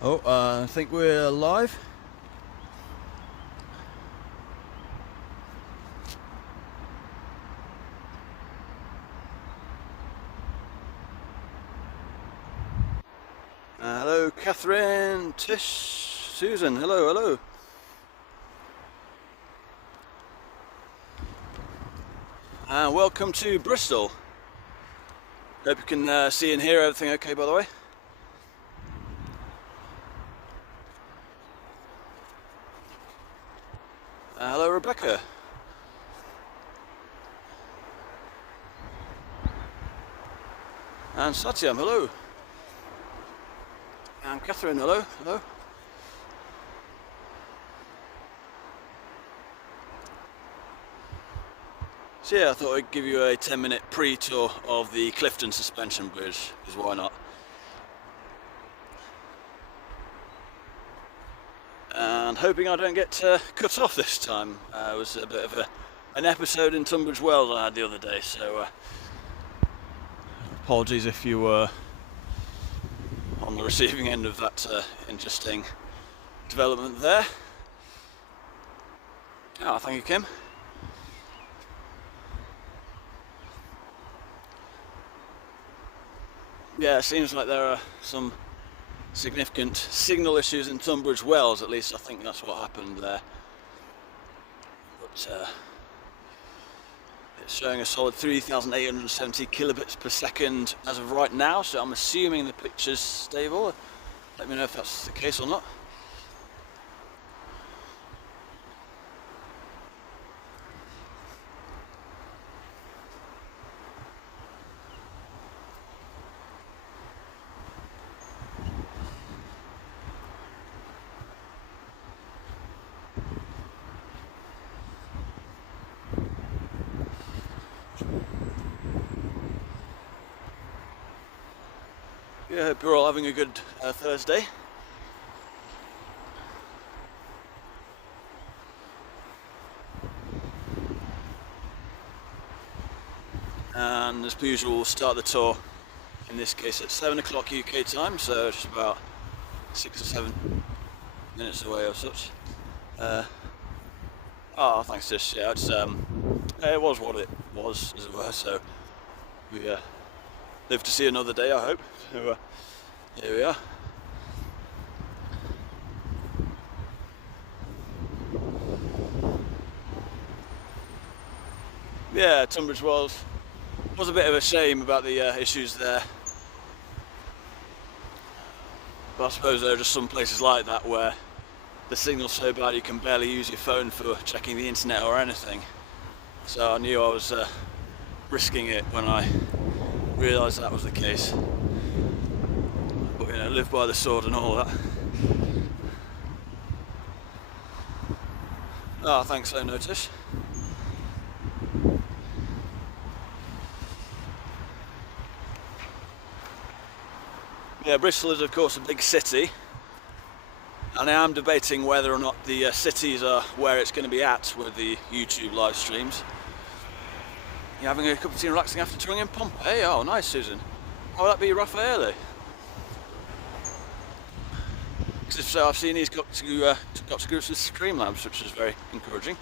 Oh, I think we're live. Hello, Catherine, Tish, Susan. Hello, hello. Welcome to Bristol. Hope you can see and hear everything okay, by the way. Hello, Rebecca. And Satyam, hello. And Catherine, hello, hello. So yeah, I thought I'd give you a 10-minute pre-tour of the Clifton Suspension Bridge, because why not? And hoping I don't get cut off this time. It was a bit of an episode in Tunbridge Wells I had the other day, so apologies if you were on the receiving end of that interesting development there. Oh, thank you, Kim. Yeah, it seems like there are some significant signal issues in Tunbridge Wells, at least I think that's what happened there. But it's showing a solid 3,870 kilobits per second as of right now, so I'm assuming the picture's stable. Let me know if that's the case or not. Yeah, I hope you're all having a good Thursday. And as per usual, we'll start the tour, in this case at 7 o'clock UK time, so just about 6 or 7 minutes away or such. Oh, thanks Tish. Yeah, it was what it was, as it were, so we live to see another day, I hope. So here we are. Yeah, Tunbridge Wells was a bit of a shame about the issues there. But I suppose there are just some places like that where the signal's so bad you can barely use your phone for checking the internet or anything. So I knew I was risking it when I realised that was the case. But you know, live by the sword and all that. Oh, thanks so notice. Yeah, Bristol is of course a big city, and I am debating whether or not the cities are where it's going to be at with the YouTube live streams. You having a cup of tea and relaxing after touring in Pompeii? Oh, nice, Susan. How would that be, Raffaele? Because if so, I've seen he's got to grips with Streamlabs, which is very encouraging.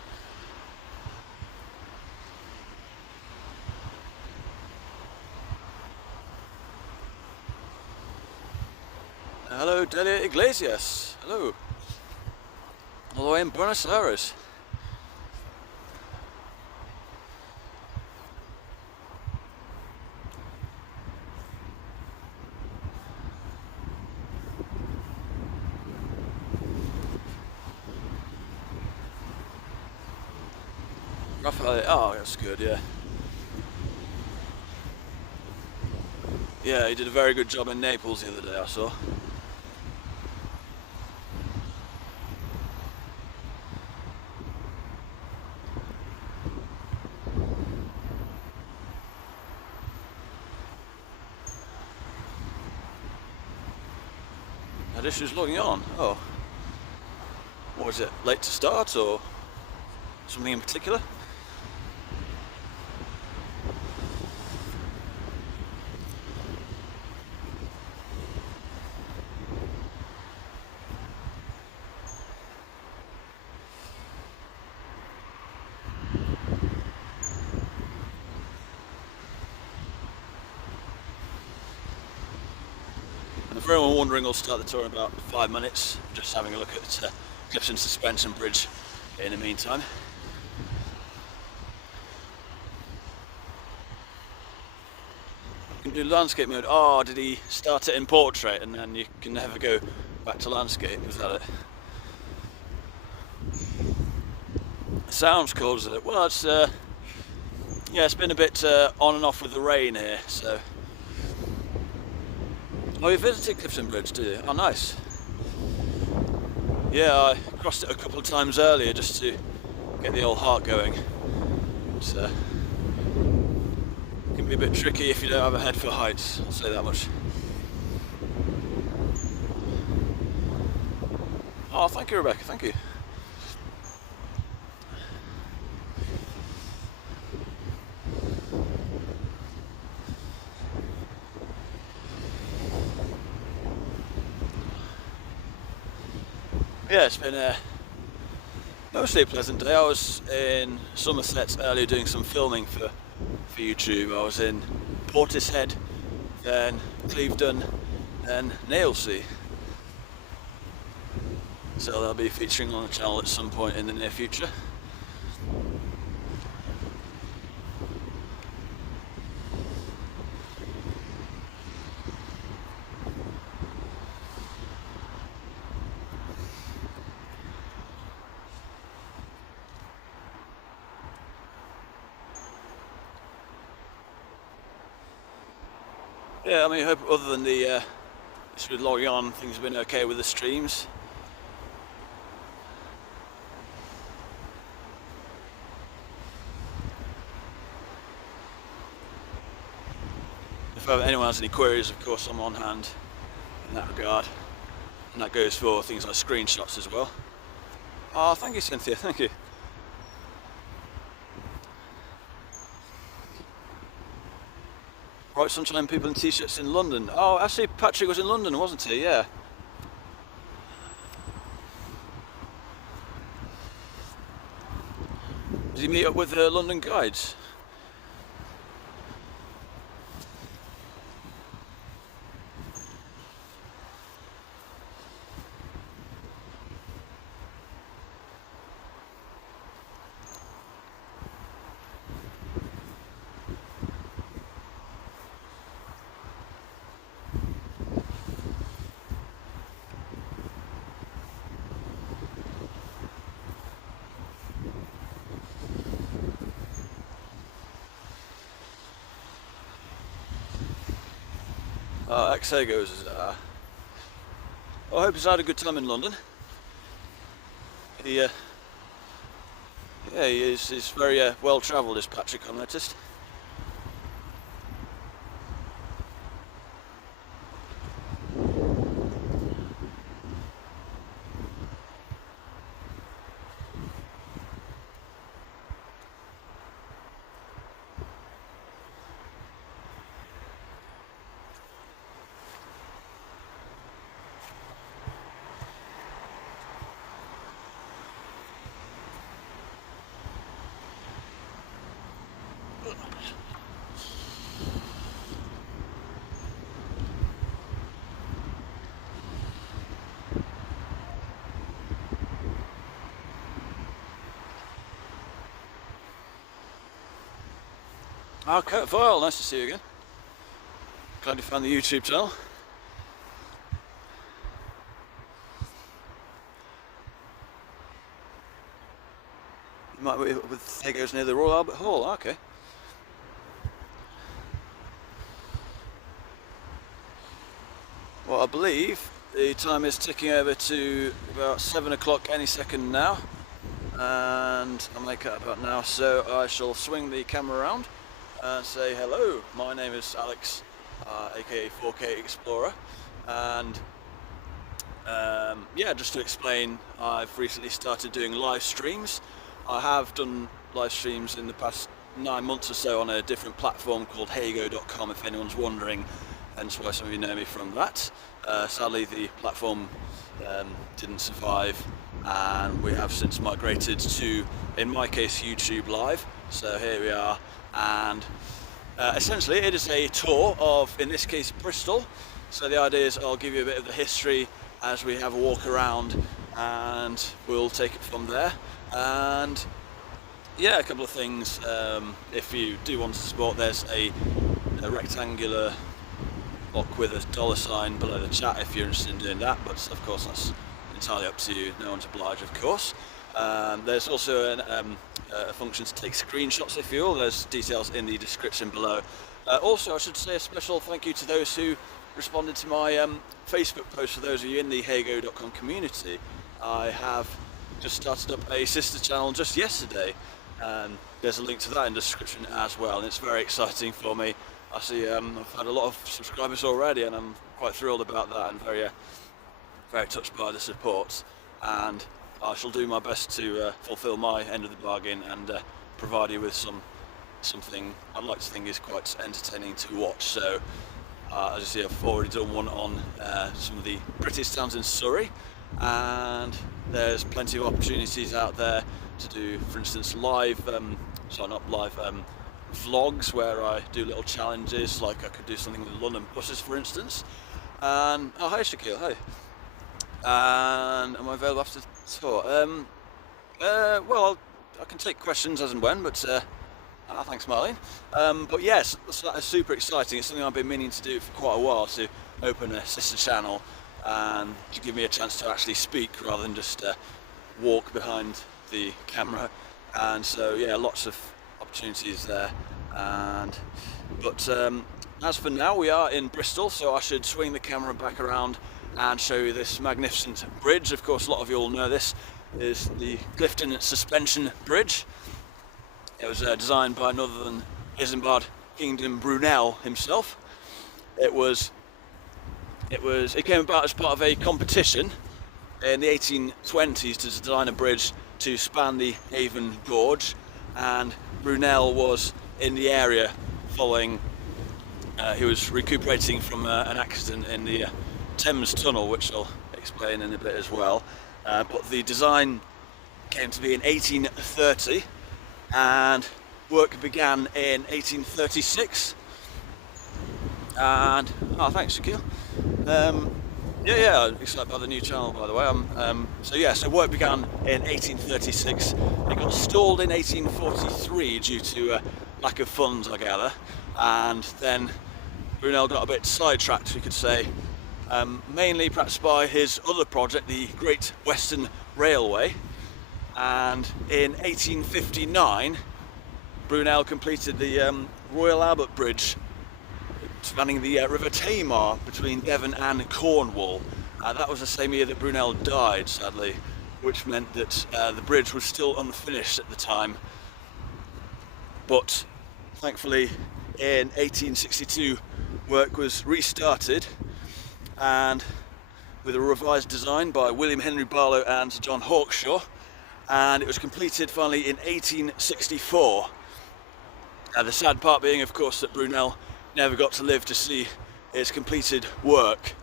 Hello, Delia Iglesias. Hello. All the way in Buenos Aires. Raphael, oh, that's good, yeah. Yeah, he did a very good job in Naples the other day, I saw. Had issues logging on. Oh. What was it? Late to start or something in particular? for anyone wondering, we'll start the tour in about 5 minutes. Just having a look at Clifton Suspension Bridge in the meantime. You can do landscape mode. Oh, did he start it in portrait and then you can never go back to landscape? Is that it? Sounds cool, isn't it? Well, it's yeah, it's been a bit on and off with the rain here, so. Oh, you visited Clifton Bridge, did you? Oh, nice. Yeah, I crossed it a couple of times earlier just to get the old heart going. It can be a bit tricky if you don't have a head for heights, I'll say that much. Oh, thank you, Rebecca, thank you. Yeah, it's been mostly a pleasant day. I was in Somerset earlier doing some filming for YouTube. I was in Portishead, then Clevedon, then Nailsea. So they'll be featuring on the channel at some point in the near future. Yeah, I mean, I hope other than the just with logging on, things have been okay with the streams. If anyone has any queries, of course, I'm on hand in that regard, and that goes for things like screenshots as well. Oh, thank you, Cynthia. Thank you. Right, sunshine people in t-shirts in London. Oh, actually, Patrick was in London, wasn't he? Yeah. Did he meet up with the London guides? a.k.a. goes, I hope he's had a good time in London. He, yeah, he's very well travelled, is Patrick, I noticed. Oh, Kurt Vile, nice to see you again. Glad you found the YouTube channel. You might be with Tegos near the Royal Albert Hall, okay. Well, I believe the time is ticking over to about 7 o'clock any second now. And I'll make it about now, so I shall swing the camera around and say hello. My name is Alex, aka 4K Explorer, and yeah, just to explain, I've recently started doing live streams. I have done live streams in the past 9 months or so on a different platform called heygo.com, if anyone's wondering, hence why some of you know me from that. Sadly, the platform didn't survive, and we have since migrated to, in my case, YouTube Live. So here we are, and essentially it is a tour of, in this case, Bristol, So the idea is I'll give you a bit of the history as we have a walk around, and we'll take it from there. And yeah, a couple of things. If you do want to support, there's a rectangular block with a $sign below the chat if you're interested in doing that, but of course that's entirely up to you, no one's obliged, of course. There's also a function to take screenshots if you will. There's details in the description below. Also, I should say a special thank you to those who responded to my Facebook post. For those of you in the heygo.com community, I have just started up a sister channel just yesterday, and there's a link to that in the description as well, and it's very exciting for me. I see I've had a lot of subscribers already, and I'm quite thrilled about that, and very touched by the support, and I shall do my best to fulfil my end of the bargain and provide you with something I'd like to think is quite entertaining to watch. So as you see, I've already done one on some of the British towns in Surrey, and there's plenty of opportunities out there to do, for instance, vlogs where I do little challenges, like I could do something with London buses, for instance. And oh, hi Shaquille, hi. And am I available after the tour? Well, I can take questions as and when, but thanks Marlene. But yes, that's super exciting. It's something I've been meaning to do for quite a while, to open a sister channel and to give me a chance to actually speak rather than just walk behind the camera. And so yeah, lots of opportunities there. But as for now, we are in Bristol, so I should swing the camera back around and show you this magnificent bridge. Of course, a lot of you all know this is the Clifton Suspension Bridge. It was designed by none other than Isambard Kingdom Brunel himself. It came about as part of a competition in the 1820s to design a bridge to span the Avon Gorge, and Brunel was in the area following. He was recuperating from an accident in the Thames Tunnel, which I'll explain in a bit as well. But the design came to be in 1830, and work began in 1836. And thanks, Shaquille. Yeah, excited about the new channel, by the way. So work began in 1836. It got stalled in 1843 due to lack of funds, I gather, and then Brunel got a bit sidetracked, you could say, mainly perhaps by his other project, the Great Western Railway. And in 1859, Brunel completed the Royal Albert Bridge, spanning the River Tamar between Devon and Cornwall. That was the same year that Brunel died, sadly, which meant that the bridge was still unfinished at the time. But thankfully, in 1862, work was restarted, and with a revised design by William Henry Barlow and Sir John Hawkshaw, and it was completed finally in 1864. The sad part being, of course, that Brunel never got to live to see his completed work,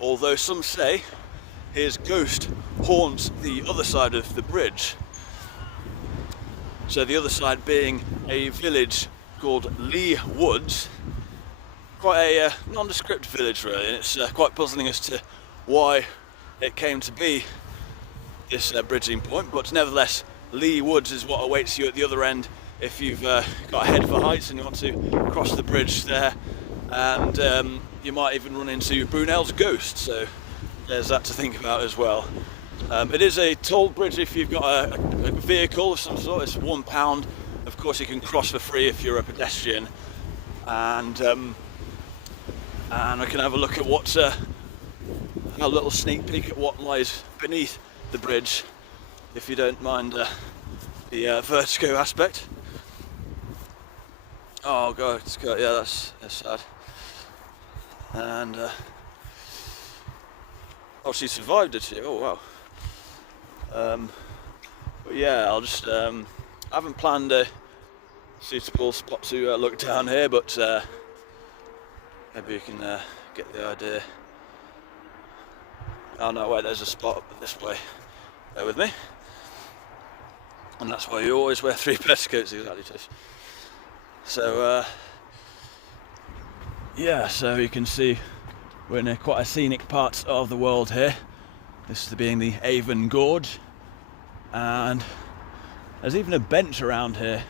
although some say his ghost haunts the other side of the bridge. So the other side being a village called Lee Woods, quite a nondescript village really, and it's quite puzzling as to why it came to be this bridging point, but nevertheless Lee Woods is what awaits you at the other end if you've got a head for heights and you want to cross the bridge there, and you might even run into Brunel's ghost, so there's that to think about as well. It is a toll bridge if you've got a vehicle of some sort. It's £1. Of course you can cross for free if you're a pedestrian, and I can have a look at a little sneak peek at what lies beneath the bridge, if you don't mind the vertigo aspect. Oh god, yeah, that's sad. And oh, she survived it too. Oh wow. But yeah, I'll just I haven't planned a suitable spot to look down here, but maybe you can get the idea. Oh no, wait, there's a spot up this way. Bear with me. And that's why you always wear 3 petticoats, exactly, Tish. So yeah, so you can see We're in quite a scenic part of the world here, this being the Avon Gorge, and there's even a bench around here.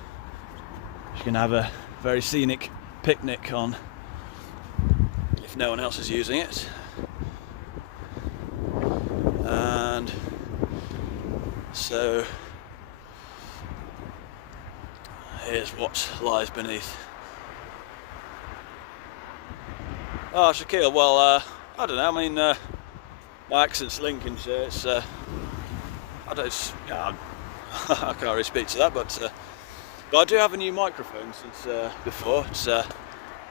You can have a very scenic picnic on if no one else is using it. And so here's what lies beneath. Oh, Shaquille, well, I don't know, I mean, my accent's Lincolnshire, it's, I can't really speak to that, but I do have a new microphone since before. It's a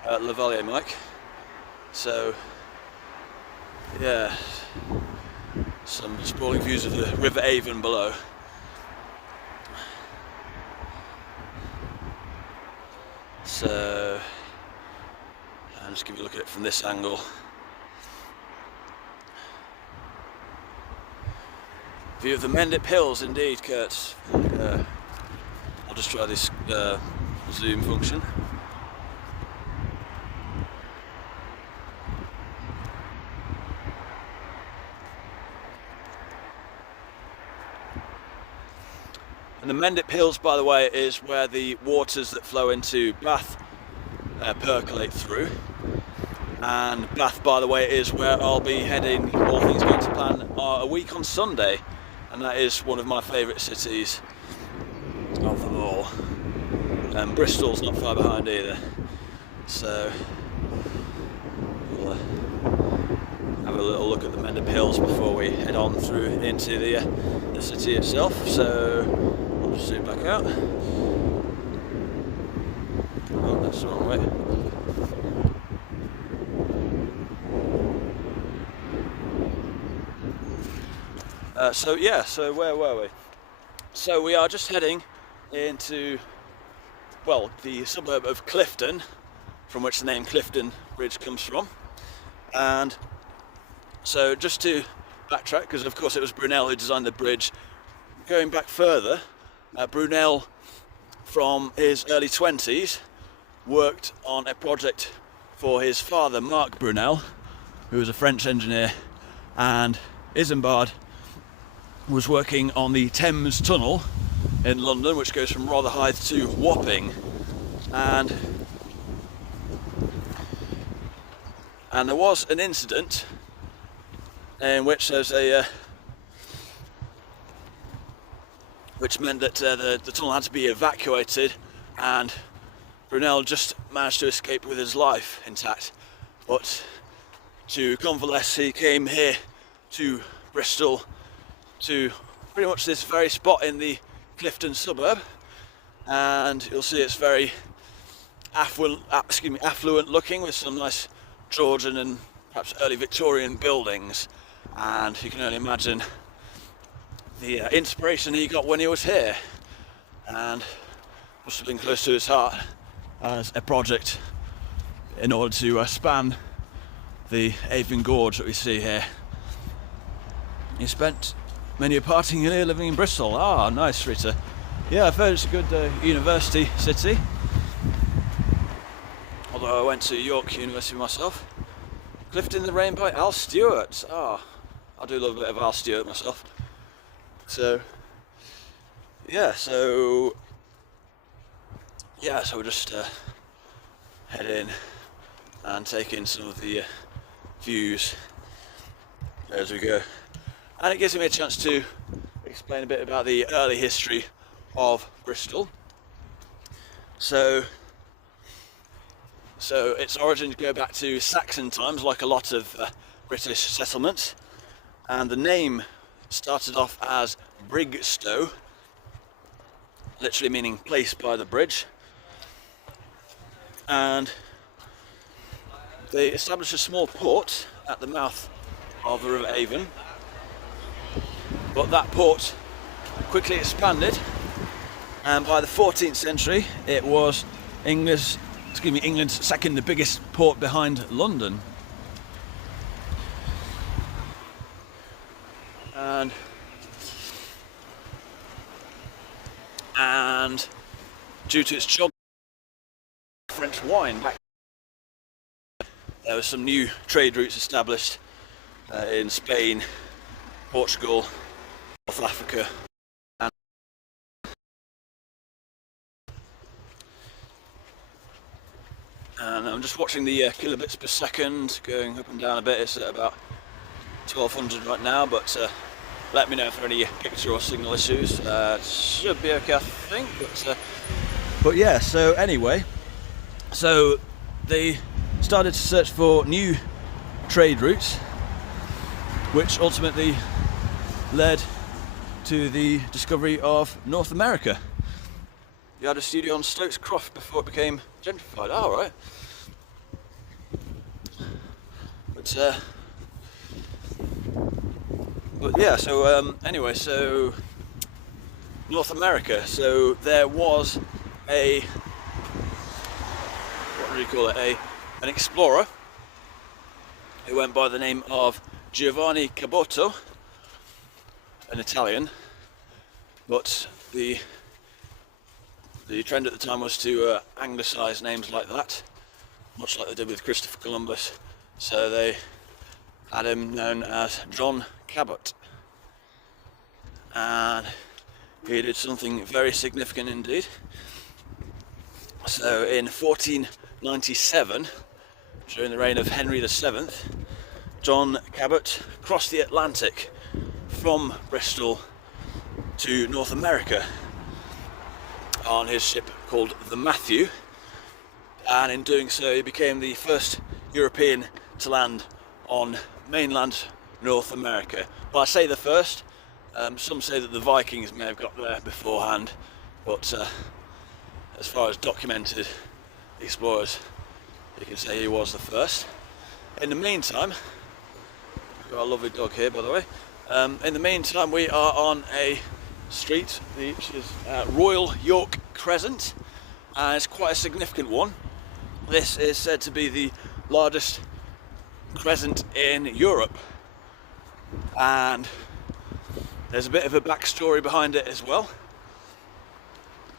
Lavalier mic, so yeah, some sprawling views of the River Avon below. So I'll just give you a look at it from this angle. View of the Mendip Hills, indeed, Kurt. I'll just try this zoom function. And the Mendip Hills, by the way, is where the waters that flow into Bath percolate through. And Bath, by the way, is where I'll be heading, all things going to plan, a week on Sunday. And that is one of my favourite cities of them all. And Bristol's not far behind either. So we'll have a little look at the Mendip Hills before we head on through into the city itself. So I'll just zoom back out. Oh, that's the wrong way. So where were we? So we are just heading into, well, the suburb of Clifton, from which the name Clifton Bridge comes from. And so just to backtrack, because of course it was Brunel who designed the bridge, going back further, Brunel from his early 20s worked on a project for his father, Marc Brunel, who was a French engineer, and Isambard was working on the Thames Tunnel in London, which goes from Rotherhithe to Wapping, and there was an incident in which there's which meant that the tunnel had to be evacuated, and Brunel just managed to escape with his life intact. But to convalesce, he came here to Bristol, to pretty much this very spot in the Clifton suburb, and you'll see it's very affluent looking, with some nice Georgian and perhaps early Victorian buildings, and you can only imagine the inspiration he got when he was here, and must have been close to his heart as a project in order to span the Avon Gorge that we see here. He spent many a parting year living in Bristol. Ah, nice, Rita. Yeah, I've heard it's a good university city. Although I went to York University myself. Clifton the Rain by Al Stewart. Ah, I do love a bit of Al Stewart myself. So we'll just head in and take in some of the views as we go. And it gives me a chance to explain a bit about the early history of Bristol. So its origins go back to Saxon times, like a lot of British settlements, and the name started off as Brigstow, literally meaning place by the bridge, and they established a small port at the mouth of the River Avon. But that port quickly expanded, and by the 14th century it was England's second biggest port behind London. And due to its geography, French wine back there were some new trade routes established in Spain, Portugal, North Africa, and I'm just watching the kilobits per second going up and down a bit. It's at about 1200 right now, but let me know if there are any picture or signal issues. It should be okay, I think, but yeah, so anyway, so they started to search for new trade routes, which ultimately led to the discovery of North America. You had a studio on Stokes Croft before it became gentrified. Oh, right. But yeah, so anyway, so North America. So there was a, what do you call it? An explorer who went by the name of Giovanni Caboto, an Italian, but the trend at the time was to anglicise names like that, much like they did with Christopher Columbus. So they had him known as John Cabot, and he did something very significant indeed. So in 1497, during the reign of Henry VII, John Cabot crossed the Atlantic from Bristol to North America on his ship called the Matthew, and in doing so he became the first European to land on mainland North America. Well, I say the first, some say that the Vikings may have got there beforehand, but as far as documented explorers, you can say he was the first. In the meantime, we've got a lovely dog here, by the way. In the meantime, we are on a street which is Royal York Crescent, and it's quite a significant one. This is said to be the largest crescent in Europe, and there's a bit of a backstory behind it as well.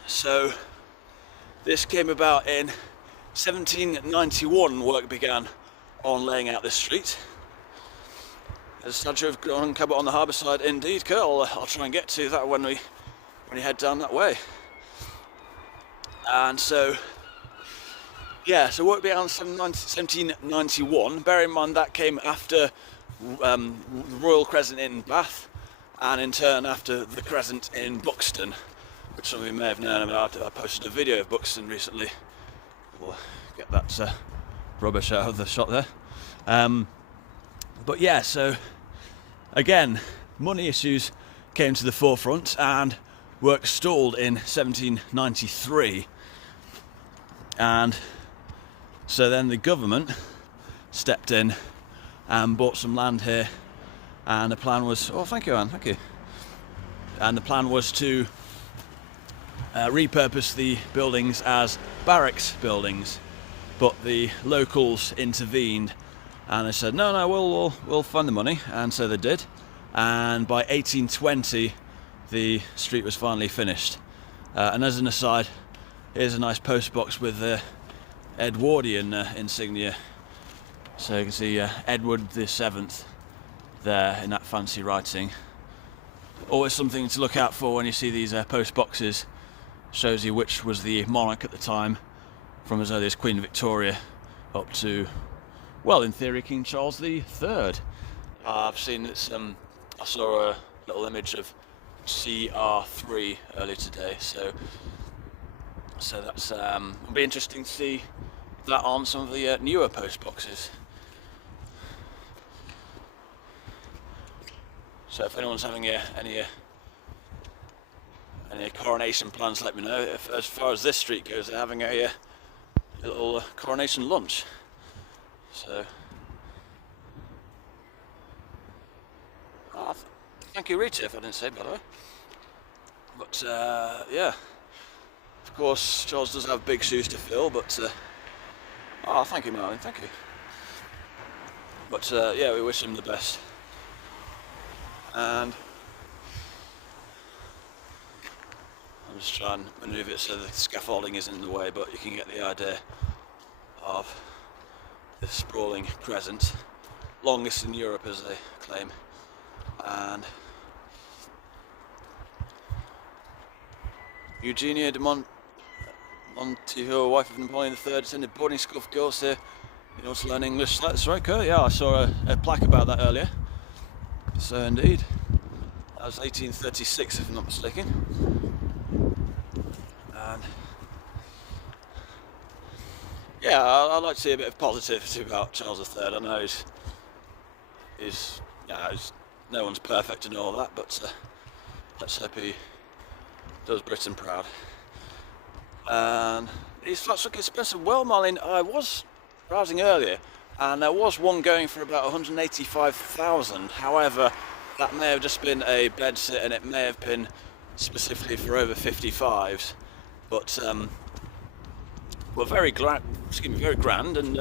So this came about in 1791. Work began on laying out this street. There's a statue of John Cabot on the harbour side indeed, Kurt. I'll try and get to that when you head down that way. And so, yeah, so work began in 1791. Bear in mind that came after the Royal Crescent in Bath, and in turn after the Crescent in Buxton, which some of you may have known about. I posted a video of Buxton recently. We'll get that rubbish out of the shot there. But yeah, so again, money issues came to the forefront and work stalled in 1793. And so then the government stepped in and bought some land here, and the plan was, oh thank you Anne, thank you. And the plan was to repurpose the buildings as barracks buildings, but the locals intervened and they said no, we'll fund the money, and so they did. And by 1820 the street was finally finished. And as an aside, here's a nice post box with the Edwardian insignia. So you can see Edward the 7th there in that fancy writing. Always something to look out for when you see these post boxes. Shows you which was the monarch at the time, from as early as Queen Victoria up to, well, in theory, King Charles III. I've seen this, I saw a little image of CR3 earlier today, so that's it'll be interesting to see that on some of the newer post boxes. So if anyone's having any coronation plans, let me know. If, as far as this street goes, they're having a little coronation lunch. So, thank you Rita, if I didn't say, by the way. But yeah, of course Charles does have big shoes to fill, but thank you Marlon, thank you. But yeah, we wish him the best. And I'm just trying to manoeuvre it so the scaffolding isn't in the way, but you can get the idea of this sprawling crescent, longest in Europe as they claim, and Eugenia de Montijo, wife of Napoleon III, attended boarding school for girls here in order to learn English. That's right, Kurt. Yeah, I saw a plaque about that earlier. So indeed, that was 1836 if I'm not mistaken. And yeah, I'd like to see a bit of positivity about Charles III. I know he's no one's perfect and all that, but let's hope he does Britain proud. And these flats look expensive. Well, Marlene, I was browsing earlier, and there was one going for about 185,000. However, that may have just been a bed sit, and it may have been specifically for over 55s. But very grand, and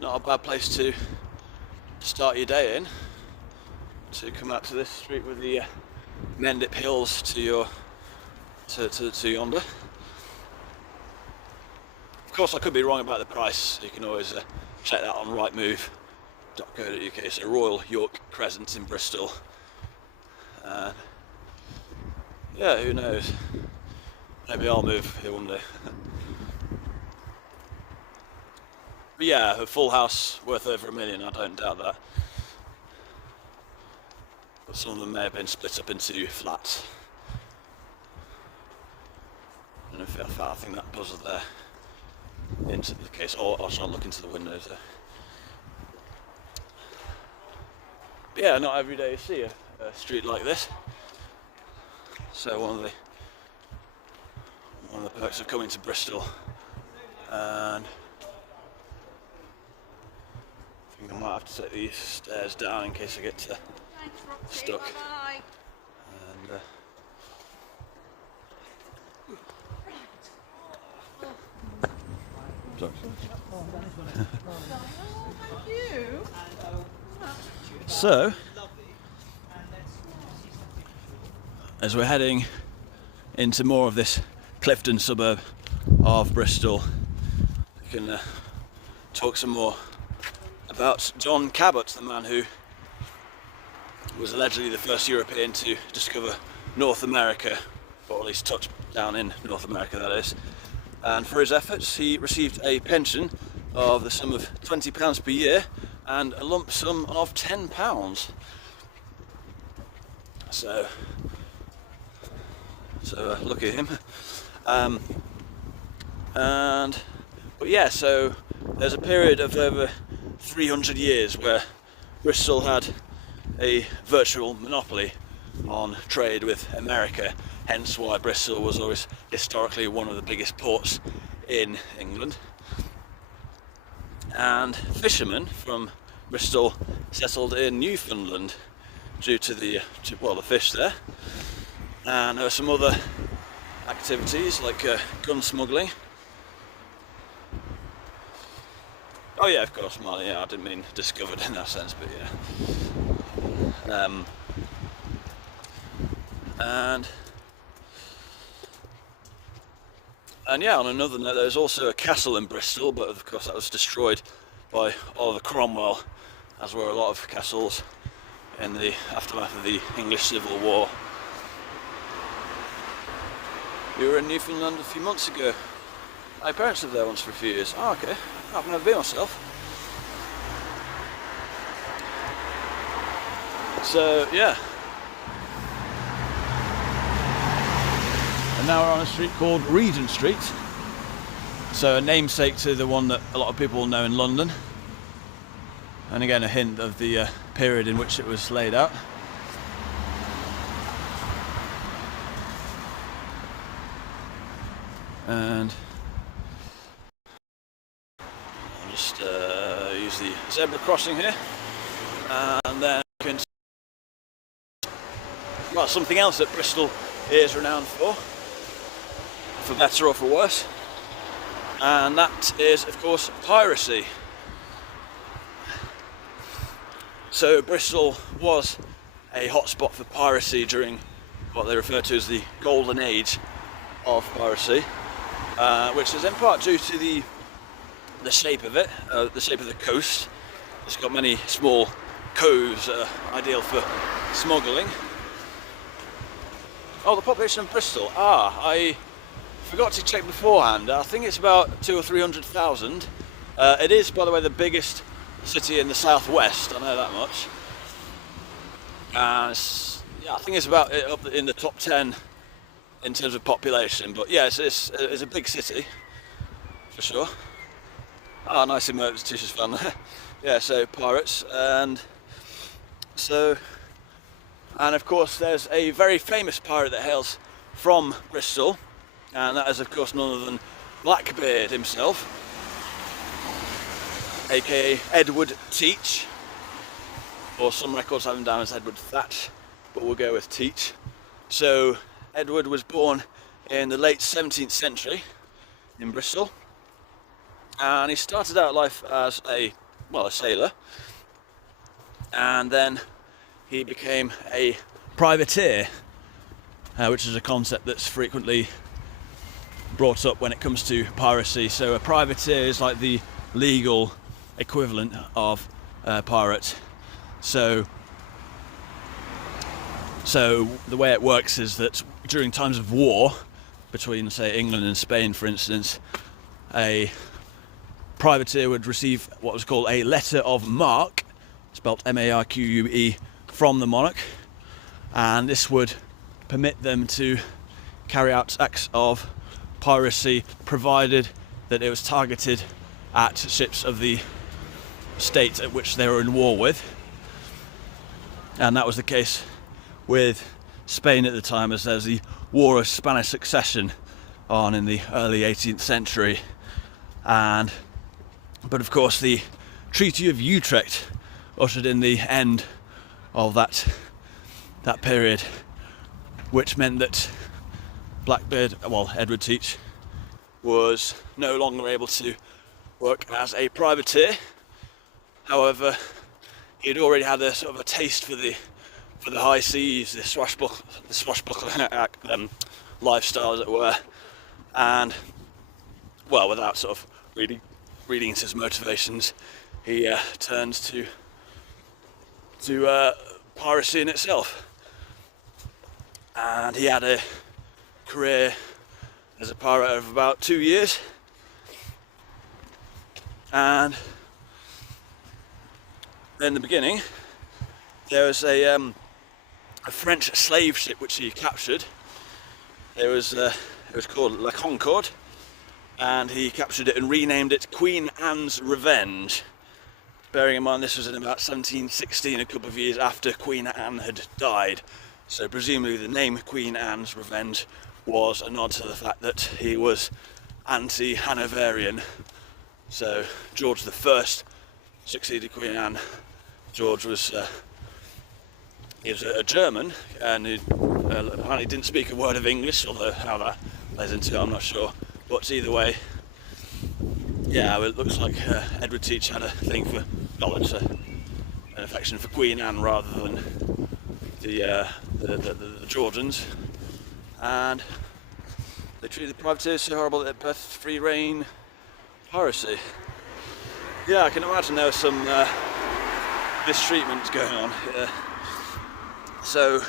not a bad place to start your day in. To come out to this street with the Mendip Hills to your to yonder. Of course, I could be wrong about the price. You can always check that on rightmove.co.uk. So Royal York Crescent in Bristol. Yeah, who knows? Maybe I'll move here one day. But yeah, a full house worth over $1 million. I don't doubt that. But some of them may have been split up into flats. And if I think that buzzer there into the case, or I'll try and look into the windows there. But yeah, not every day you see a street like this. So one of the perks of coming to Bristol, and I think I might have to take these stairs down in case I get stuck. Bye-bye. And so, as we're heading into more of this Clifton suburb of Bristol, we can talk some more about John Cabot, the man who was allegedly the first European to discover North America, or at least touch down in North America, that is. And for his efforts, he received a pension of the sum of £20 per year and a lump sum of £10. So look at him. But yeah, so there's a period of over 300 years where Bristol had a virtual monopoly on trade with America, hence why Bristol was always historically one of the biggest ports in England. And fishermen from Bristol settled in Newfoundland due to the fish there. And there were some other activities like gun smuggling. Oh yeah, of course, Marley. Yeah, I didn't mean discovered in that sense, but yeah. And yeah, on another note, there's also a castle in Bristol, but of course that was destroyed by Oliver Cromwell, as were a lot of castles in the aftermath of the English Civil War. We were in Newfoundland a few months ago. My parents lived there once for a few years. Oh, okay. I've never been myself. So, yeah. And now we're on a street called Regent Street. So a namesake to the one that a lot of people know in London. And again, a hint of the period in which it was laid out. And I'll just use the zebra crossing here, and then we can something else that Bristol is renowned for better or for worse, and that is of course piracy. So Bristol was a hotspot for piracy during what they refer to as the golden age of piracy, which is in part due to the the shape of it, the shape of the coast. It's got many small coves that are ideal for smuggling. Oh, the population of Bristol. I forgot to check beforehand. I think it's about 200,000 or 300,000. It is, by the way, the biggest city in the southwest. I know that much. Yeah, I think it's about up in the top 10 in terms of population. But yeah, it's a big city for sure. Ah, nice emotes, Tisha's fun there. Yeah, so pirates, and of course there's a very famous pirate that hails from Bristol, and that is of course none other than Blackbeard himself, a.k.a. Edward Teach, or some records have him down as Edward Thatch, but we'll go with Teach. So Edward was born in the late 17th century in Bristol, and he started out life as a sailor, and then he became a privateer, which is a concept that's frequently brought up when it comes to piracy. So a privateer is like the legal equivalent of a pirate. So the way it works is that during times of war between, say, England and Spain, for instance, a privateer would receive what was called a letter of marque, spelt M-A-R-Q-U-E, from the monarch, and this would permit them to carry out acts of piracy, provided that it was targeted at ships of the state at which they were in war with. And that was the case with Spain at the time, as there's the War of Spanish Succession on in the early 18th century. But of course the Treaty of Utrecht ushered in the end of that period, which meant that Blackbeard, Edward Teach, was no longer able to work as a privateer. However, he had already had a sort of a taste for the high seas, the swashbuckling lifestyle, as it were, and without sort of reading his motivations, he turned to piracy in itself, and he had a career as a pirate of about 2 years. And in the beginning, there was a French slave ship which he captured. It was called La Concorde, and he captured it and renamed it Queen Anne's Revenge. Bearing in mind this was in about 1716, a couple of years after Queen Anne had died. So presumably the name Queen Anne's Revenge was a nod to the fact that he was anti-Hanoverian. So George I succeeded Queen Anne. George was he was a German, and he apparently didn't speak a word of English, although how that plays into it I'm not sure. But either way, yeah, it looks like Edward Teach had a thing for knowledge, an affection for Queen Anne rather than the Georgians, and they treated the privateers so horrible that it birthed free reign piracy. Yeah, I can imagine there was some mistreatment going on. So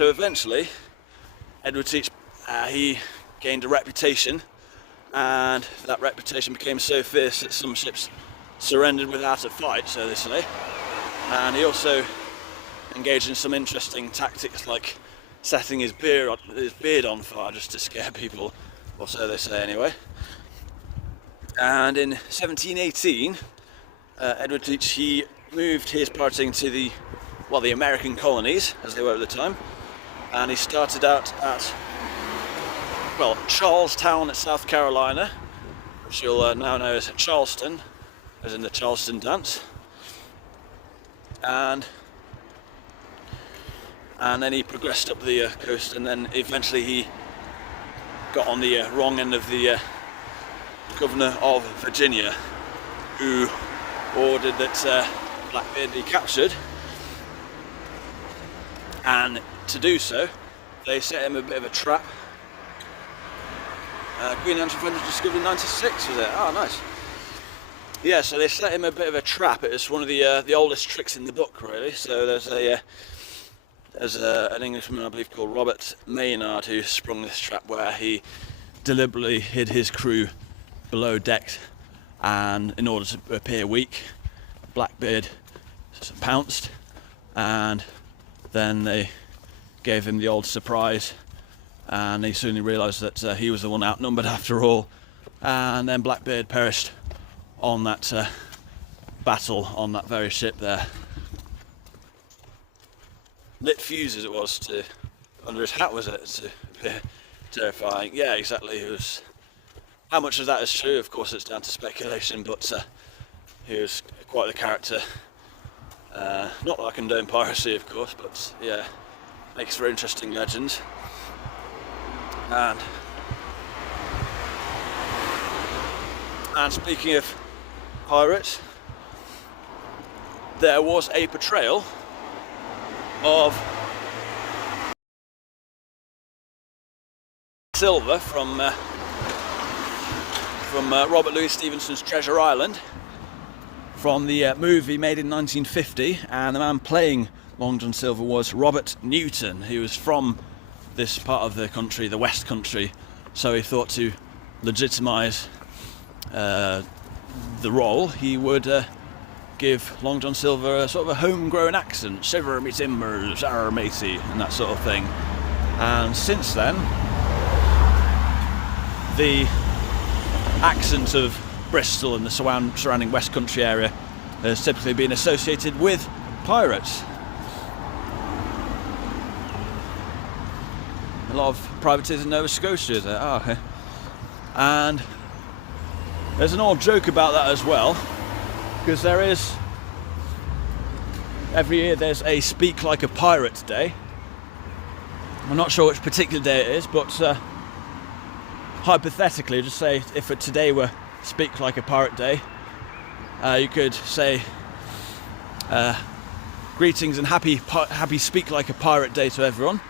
eventually Edward Teach, he gained a reputation, and that reputation became so fierce that some ships surrendered without a fight, so they say. And he also engaged in some interesting tactics, like setting his beard on fire just to scare people, or so they say anyway. And in 1718, Edward Teach, he moved his pirating to the American colonies, as they were at the time, and he started out at Charlestown, South Carolina, which you'll now know as Charleston, as in the Charleston dance, and then he progressed up the coast, and then eventually he got on the wrong end of the governor of Virginia, who ordered that Blackbeard be captured, and to do so they set him a bit of a trap, Queen Anne's Revenge was discovered in '96, was it? Oh, nice. Yeah, so they set him a bit of a trap. It was one of the oldest tricks in the book, really. So there's an Englishman, I believe, called Robert Maynard, who sprung this trap where he deliberately hid his crew below deck, and in order to appear weak, Blackbeard pounced, and then they gave him the old surprise, and he soon realised that he was the one outnumbered after all, and then Blackbeard perished on that battle on that very ship there. Lit fuses it was to under his hat, was it, to appear terrifying. Yeah, exactly. It was. How much of that is true? Of course, it's down to speculation, but he was quite the character. Not that I condone piracy, of course, but yeah, makes for interesting legends. And speaking of pirates, there was a portrayal of Silver from Robert Louis Stevenson's Treasure Island, from the movie made in 1950, and the man playing Long John Silver was Robert Newton, who was from this part of the country, the West Country, so he thought to legitimise the role, he would give Long John Silver a sort of a homegrown accent, shiver me timbers, arr matey, and that sort of thing. And since then, the accent of Bristol and the surrounding West Country area has typically been associated with pirates. A lot of privateers in Nova Scotia there. Oh, okay. And there's an old joke about that as well, because there is, every year there's a Speak Like a Pirate Day. I'm not sure which particular day it is, but hypothetically, just say if today were Speak Like a Pirate Day, you could say greetings and happy Speak Like a Pirate Day to everyone,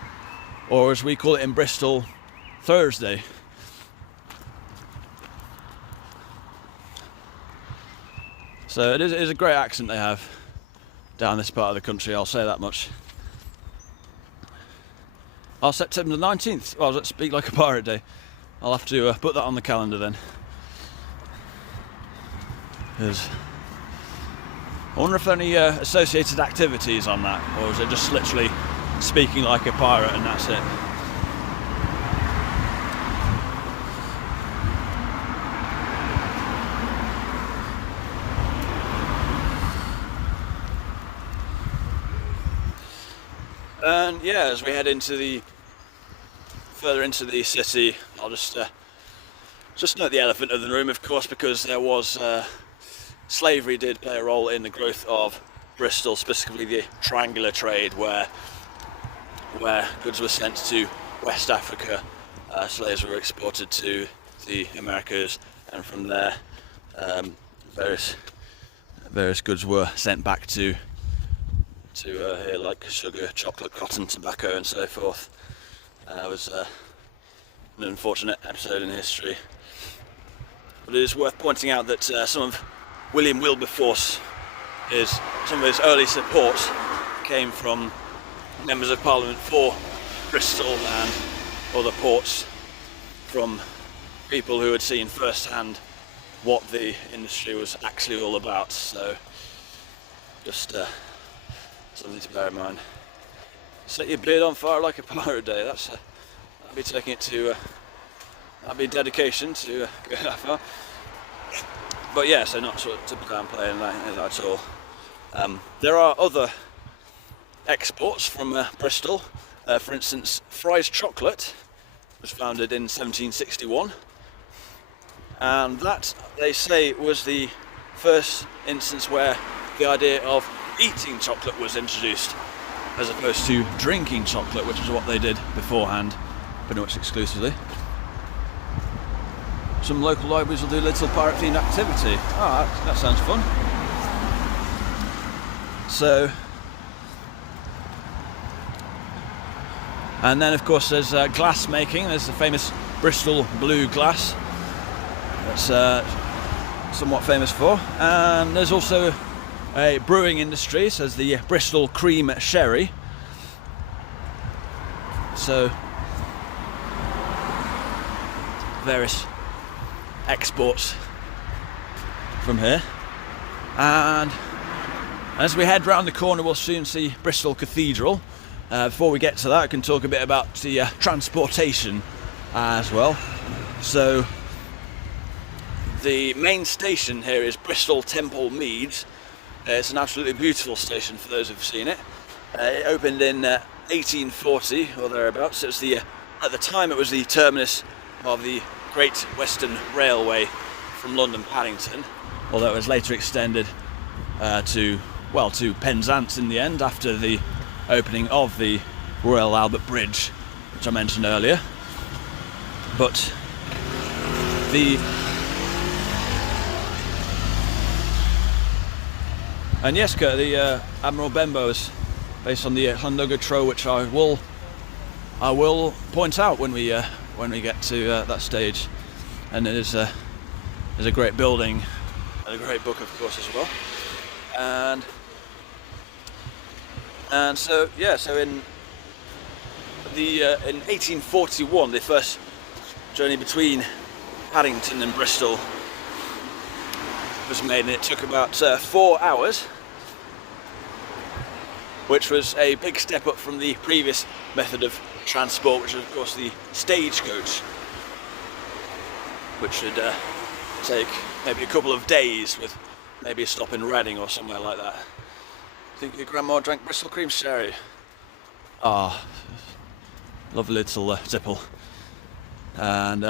or as we call it in Bristol, Thursday. So it is a great accent they have down this part of the country, I'll say that much. Oh, September the 19th, well, let's Speak Like a Pirate Day. I'll have to put that on the calendar then. Because I wonder if there are any associated activities on that, or is it just literally speaking like a pirate and that's it? And yeah, as we head further into the city, I'll just note the elephant in the room, of course, because there was slavery did play a role in the growth of Bristol, specifically the triangular trade, where goods were sent to West Africa, slaves were exported to the Americas, and from there various goods were sent back to here, like sugar, chocolate, cotton, tobacco, and so forth. It was an unfortunate episode in history. But it is worth pointing out that some of William Wilberforce, some of his early support came from members of Parliament for Bristol and other ports, from people who had seen firsthand what the industry was actually all about. So just something to bear in mind. Set your beard on fire like a pirate day. That'd be taking it to. That'd be a dedication to go that far. But yeah, so not sort of to downplay that at all. There are other exports from Bristol. For instance, Fry's Chocolate was founded in 1761, and that, they say, was the first instance where the idea of eating chocolate was introduced, as opposed to drinking chocolate, which is what they did beforehand, pretty much exclusively. Some local libraries will do a little pirate-themed activity. That sounds fun. So, and then of course there's glass making. There's the famous Bristol blue glass that's somewhat famous for. And there's also a brewing industry, so there's the Bristol Cream Sherry. So various exports from here. And as we head round the corner, we'll soon see Bristol Cathedral. Before we get to that, I can talk a bit about the transportation as well. So the main station here is Bristol Temple Meads. It's an absolutely beautiful station for those who've seen it. It opened in 1840 or thereabouts. It was at the time it was the terminus of the Great Western Railway from London Paddington, although it was later extended to Penzance in the end after the opening of the Royal Albert Bridge, which I mentioned earlier. But and yes, Kurt, the Admiral Benbow is based on the Llandoger Trow, which I will point out when we get to that stage. And it is a great building and a great book, of course, as well. And so in 1841, the first journey between Paddington and Bristol was made, and it took about 4 hours, which was a big step up from the previous method of transport, which was of course the stagecoach, which should take maybe a couple of days with maybe a stop in Reading or somewhere like that. I think your grandma drank Bristol cream sherry. Ah, lovely little tipple. And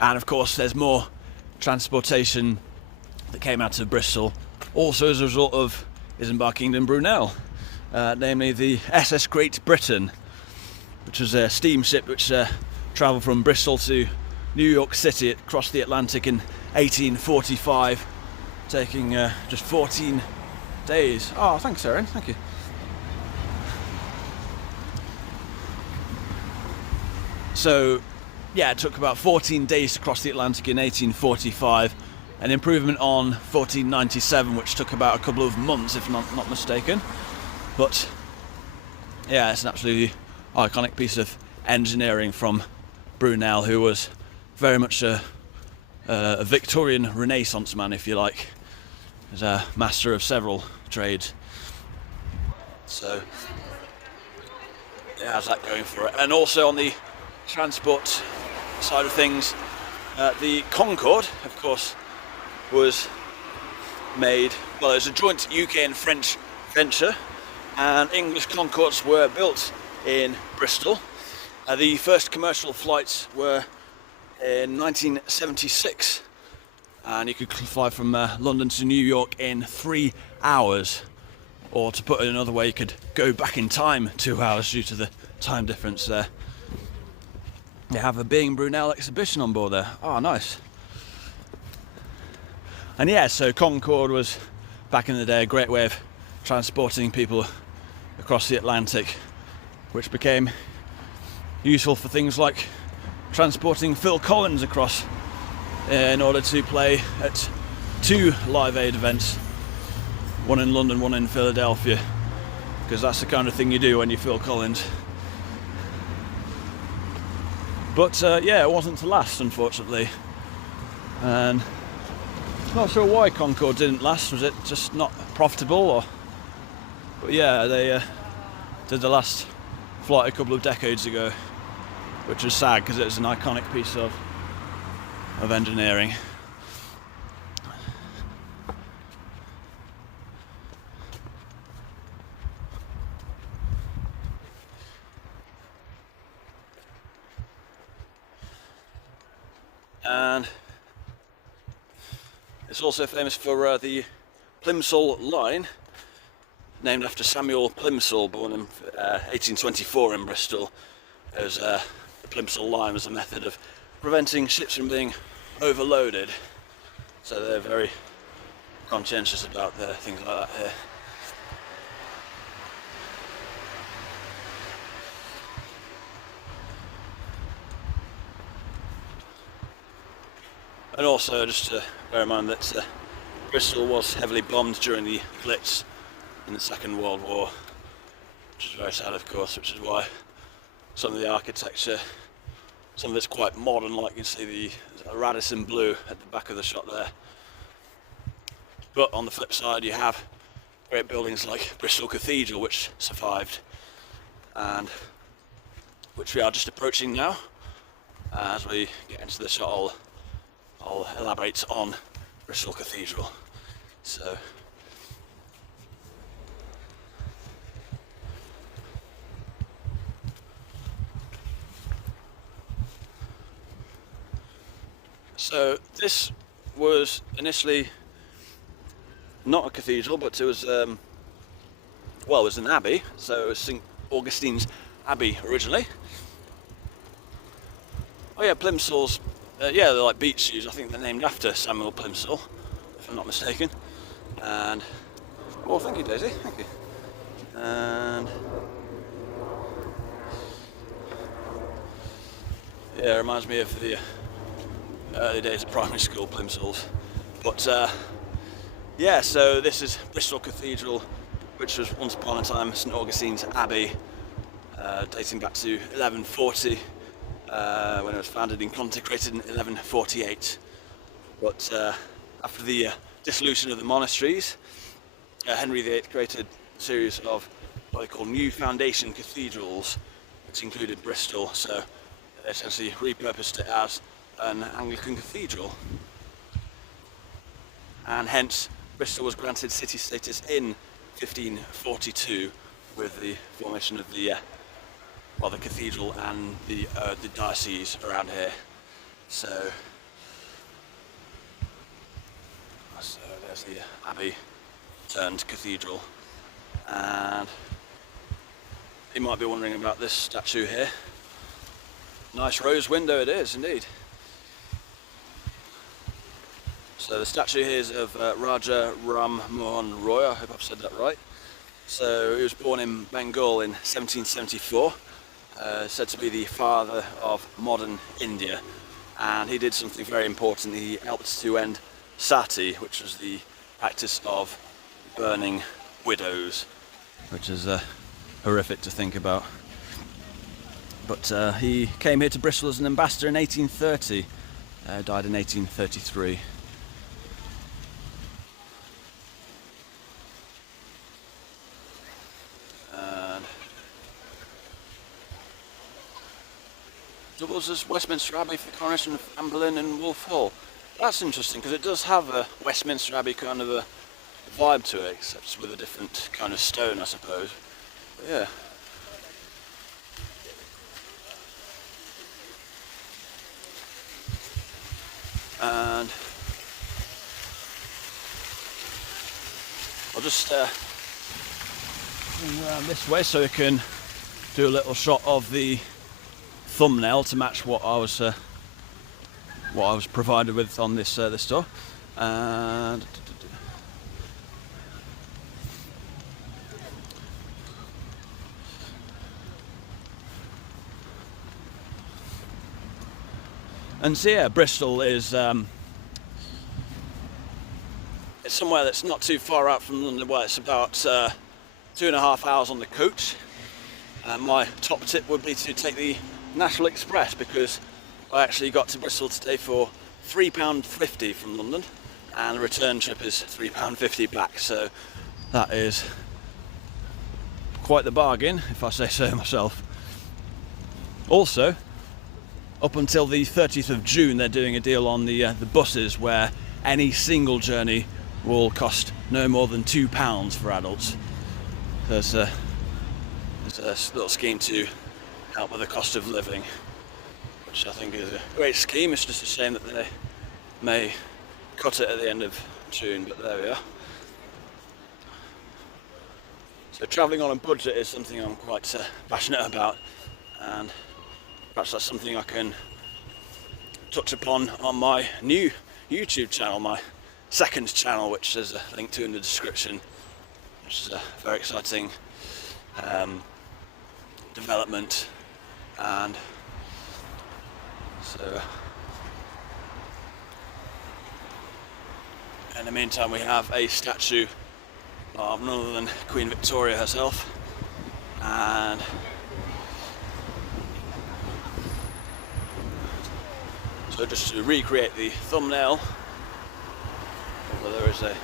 and of course there's more transportation that came out of Bristol also as a result of Isambard Kingdom Brunel, namely the SS Great Britain, which was a steamship which travelled from Bristol to New York City. It crossed the Atlantic in 1845, taking just 14 days. Oh, thanks, Erin. Thank you. So, yeah, it took about 14 days to cross the Atlantic in 1845, an improvement on 1497, which took about a couple of months, if not mistaken. But, yeah, it's an absolutely iconic piece of engineering from Brunel, who was very much a Victorian Renaissance man, if you like. He was a master of several trades. So, it has that going for it. And also on the transport side of things, the Concorde, of course, was made, well, it was a joint UK and French venture, and English Concordes were built in Bristol. The first commercial flights were in 1976, and you could fly from London to New York in 3 hours, or to put it another way, you could go back in time 2 hours due to the time difference there. They have a Being Brunel exhibition on board there. Oh, nice. And yeah, so Concorde was, back in the day, a great way of transporting people across the Atlantic, which became useful for things like transporting Phil Collins across in order to play at 2 Live Aid events, one in London, one in Philadelphia, because that's the kind of thing you do when you're Phil Collins. But yeah, it wasn't to last, unfortunately, and not sure why Concorde didn't last. Was it just not profitable, or? But yeah, they did the last flight a couple of decades ago, which was sad because it was an iconic piece of engineering. And it's also famous for the Plimsoll line, named after Samuel Plimsoll, born in 1824 in Bristol. As the Plimsoll line was a method of preventing ships from being overloaded, so they're very conscientious about things like that here. And also just to bear in mind that Bristol was heavily bombed during the Blitz in the Second World War, which is very sad of course, which is why some of the architecture, some of it's quite modern, like you can see the Radisson blue at the back of the shot there. But on the flip side you have great buildings like Bristol Cathedral, which survived, and which we are just approaching now. As we get into the shot, I'll elaborate on Bristol Cathedral. So this was initially not a cathedral, but it was it was an abbey. So it was St Augustine's Abbey originally. Oh yeah, plimsolls. Yeah, they're like beach shoes. I think they're named after Samuel Plimsoll, if I'm not mistaken. And oh, thank you, Daisy. Thank you. And yeah, it reminds me of the early days of primary school plimsolls. But yeah, so this is Bristol Cathedral, which was once upon a time St Augustine's Abbey, dating back to 1140, when it was founded and consecrated in 1148. But after the dissolution of the monasteries, Henry VIII created a series of what they call new foundation cathedrals, which included Bristol, so they essentially repurposed it as an Anglican cathedral. And hence Bristol was granted city status in 1542 with the formation of the cathedral and the diocese around here. So there's the abbey turned cathedral, and you might be wondering about this statue here. Nice rose window it is indeed. So the statue here is of Raja Ram Mohan Roy, I hope I've said that right. So he was born in Bengal in 1774, said to be the father of modern India, and he did something very important. He helped to end sati, which was the practice of burning widows, which is horrific to think about. But he came here to Bristol as an ambassador in 1830, died in 1833. Doubles as Westminster Abbey for the coronation of Anne Boleyn and Wolf Hall. That's interesting because it does have a Westminster Abbey kind of a vibe to it, except with a different kind of stone, I suppose. But yeah. And I'll just bring around this way so we can do a little shot of the thumbnail to match what I was provided with on this tour. And so yeah, Bristol is it's somewhere that's not too far out from London. Well, it's about 2.5 hours on the coach. My top tip would be to take the National Express, because I actually got to Bristol today for £3.50 from London, and the return trip is £3.50 back, so that is quite the bargain, if I say so myself. Also, up until the 30th of June, they're doing a deal on the buses where any single journey will cost no more than £2 for adults. There's a little scheme to help with the cost of living, which I think is a great scheme. It's just a shame that they may cut it at the end of June, but there we are. So travelling on a budget is something I'm quite passionate about, and perhaps that's something I can touch upon on my new YouTube channel, my second channel, which there's a link to in the description, which is a very exciting development. And so In the meantime, we have a statue of none other than Queen Victoria herself, and so just to recreate the thumbnail, although there is a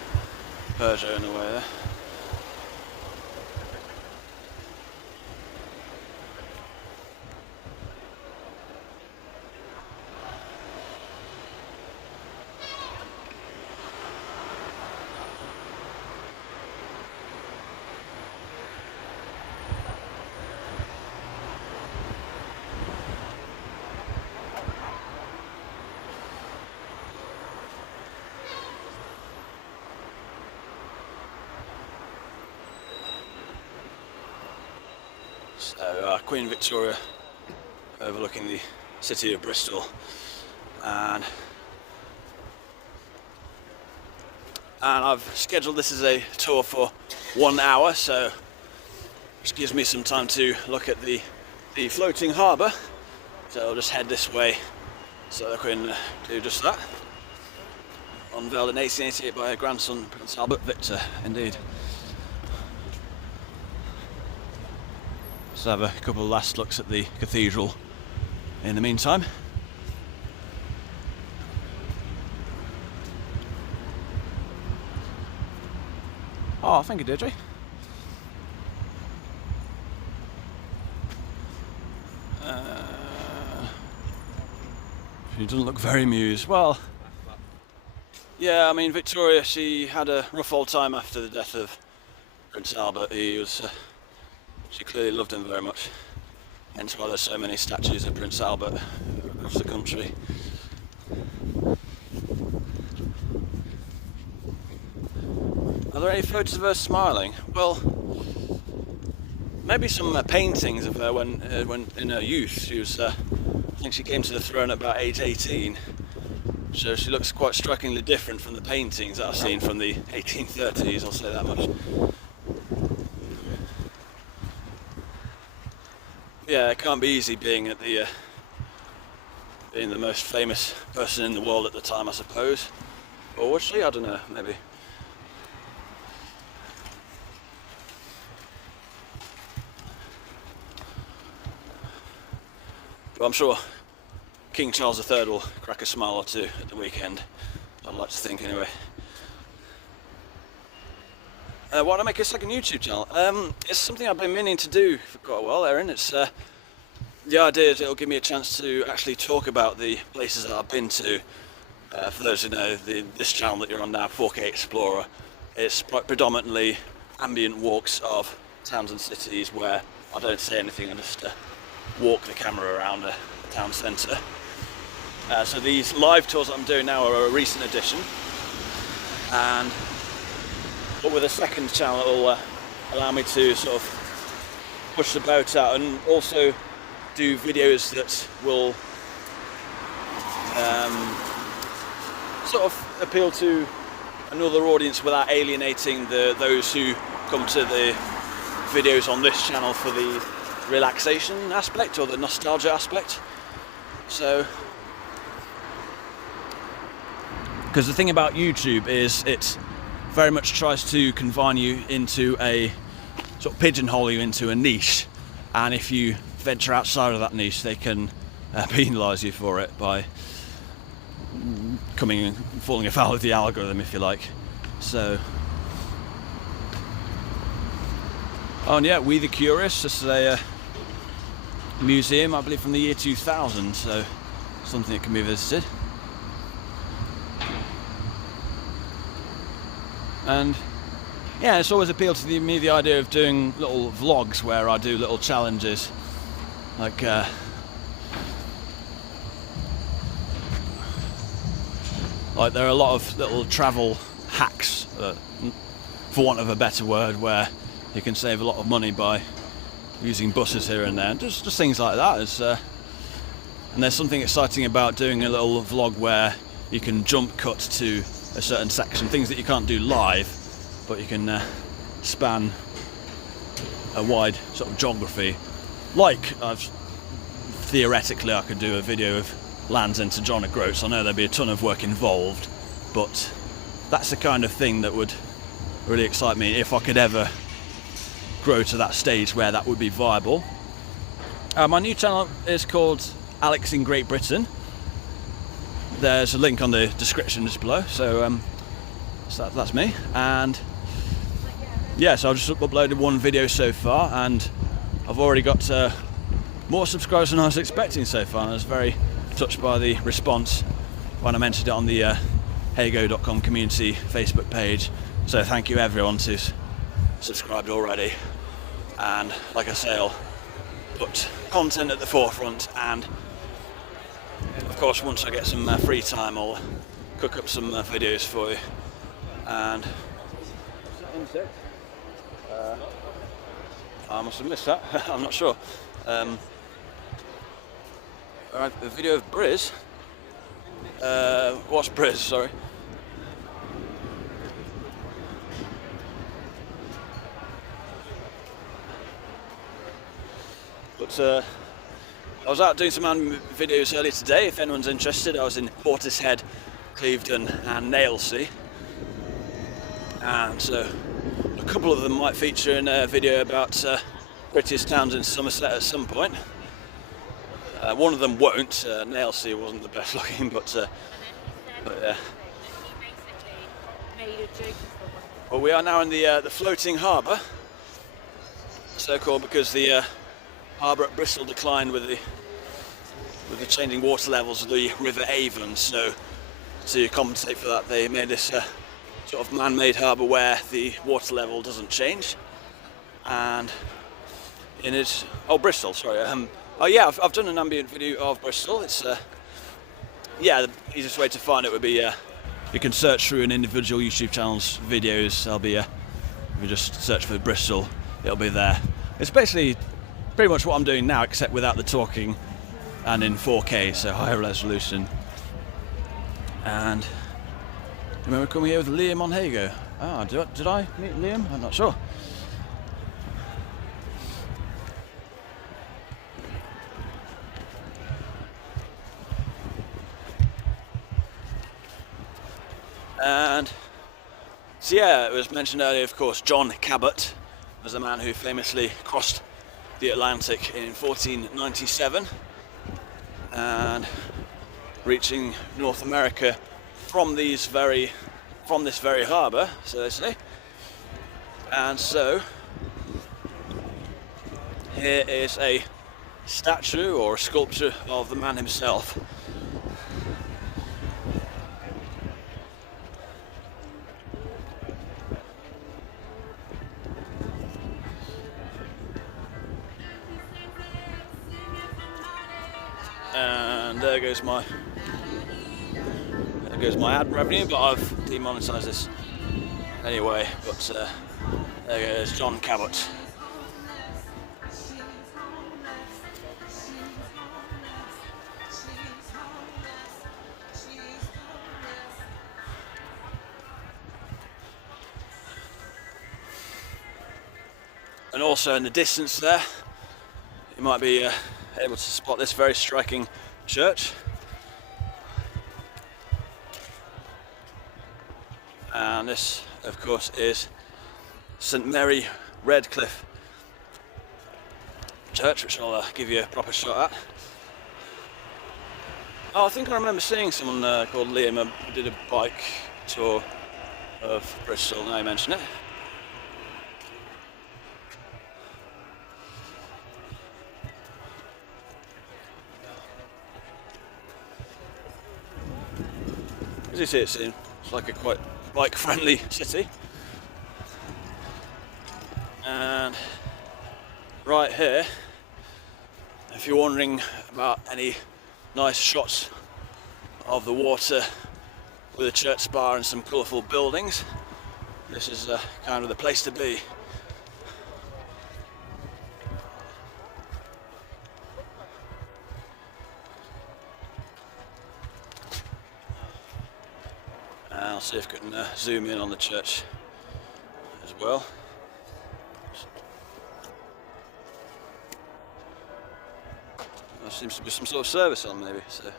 Peugeot in the way there. So Queen Victoria overlooking the city of Bristol, and I've scheduled this as a tour for 1 hour, so which gives me some time to look at the floating harbour. So I'll just head this way so I can do just that. Unveiled in 1888 by her grandson Prince Albert Victor, indeed. So have a couple of last looks at the cathedral in the meantime. Oh, thank you, Deirdre. She doesn't look very amused. Well, yeah, I mean, Victoria, she had a rough old time after the death of Prince Albert. She clearly loved him very much, hence why there's so many statues of Prince Albert across the country. Are there any photos of her smiling? Well, maybe some paintings of her when in her youth. She was, I think she came to the throne at about age 18, so she looks quite strikingly different from the paintings that I've seen from the 1830s, I'll say that much. Yeah, it can't be easy being at the most famous person in the world at the time, I suppose. Or was she? I don't know, maybe. But I'm sure King Charles III will crack a smile or two at the weekend. I'd like to think, anyway. Why don't I make a second YouTube channel? It's something I've been meaning to do for quite a while, Erin. It's the idea is it'll give me a chance to actually talk about the places that I've been to. For those who know, this channel that you're on now, 4K Explorer, it's predominantly ambient walks of towns and cities where I don't say anything, I just walk the camera around a town centre. So these live tours that I'm doing now are a recent addition, but with a second channel it will allow me to sort of push the boat out and also do videos that will sort of appeal to another audience without alienating those who come to the videos on this channel for the relaxation aspect or the nostalgia aspect. So, because the thing about YouTube is it very much tries to confine you into a sort of pigeonhole you into a niche, and if you venture outside of that niche they can penalise you for it by falling afoul of the algorithm, if you like. So, oh and yeah, We the Curious, this is a museum I believe from the year 2000, so something that can be visited. And yeah, it's always appealed to me the idea of doing little vlogs where I do little challenges, like there are a lot of little travel hacks, for want of a better word, where you can save a lot of money by using buses here and there, and just things like that. And there's something exciting about doing a little vlog where you can jump cut to a certain section, things that you can't do live, but you can span a wide sort of geography. Like, theoretically I could do a video of Land's End to John O'Groats. I know there'd be a ton of work involved, but that's the kind of thing that would really excite me if I could ever grow to that stage where that would be viable. My new channel is called Alex in Great Britain. There's a link on the description just below, so that's me. And yeah, so I've just uploaded one video so far, and I've already got more subscribers than I was expecting so far, and I was very touched by the response when I mentioned it on the heygo.com community Facebook page. So thank you everyone who's subscribed already, and like I say, I'll put content at the forefront, and of course once I get some free time I'll cook up some videos for you. And I must have missed that. I'm not sure. Alright, a video of Briz. What's Briz? Sorry. But I was out doing some videos earlier today. If anyone's interested, I was in Portishead, Clifton and Nailsea, and so a couple of them might feature in a video about prettiest towns in Somerset at some point. One of them won't. Nailsea wasn't the best looking, but yeah. Well, we are now in the floating harbour, so called because the harbour at Bristol declined with the changing water levels of the River Avon. So to compensate for that, they made this sort of man-made harbour where the water level doesn't change. And in it, Bristol, sorry. Oh yeah, I've done an ambient video of Bristol. It's yeah, the easiest way to find it would be you can search through an individual YouTube channel's videos. I'll be if you just search for Bristol, it'll be there. It's basically pretty much what I'm doing now, except without the talking and in 4K, so higher resolution. And I remember coming here with Liam on Heygo. Ah, did I meet Liam? I'm not sure. And so yeah, it was mentioned earlier, of course, John Cabot was the man who famously crossed the Atlantic in 1497 and reaching North America from this very harbour, so they say. And so here is a statue or a sculpture of the man himself. And there goes my ad revenue, but I've demonetised this anyway. But there goes John Cabot. And also in the distance there, you might be able to spot this very striking church. And this, of course, is St Mary Redcliffe Church, which I'll give you a proper shot at. Oh, I think I remember seeing someone called Liam who did a bike tour of Bristol, now you mention it. As you see, it's like a quite bike-friendly city. And right here, if you're wondering about any nice shots of the water with a church spire and some colourful buildings, this is kind of the place to be. I'll see if I can zoom in on the church as well. There seems to be some sort of service on, maybe. So,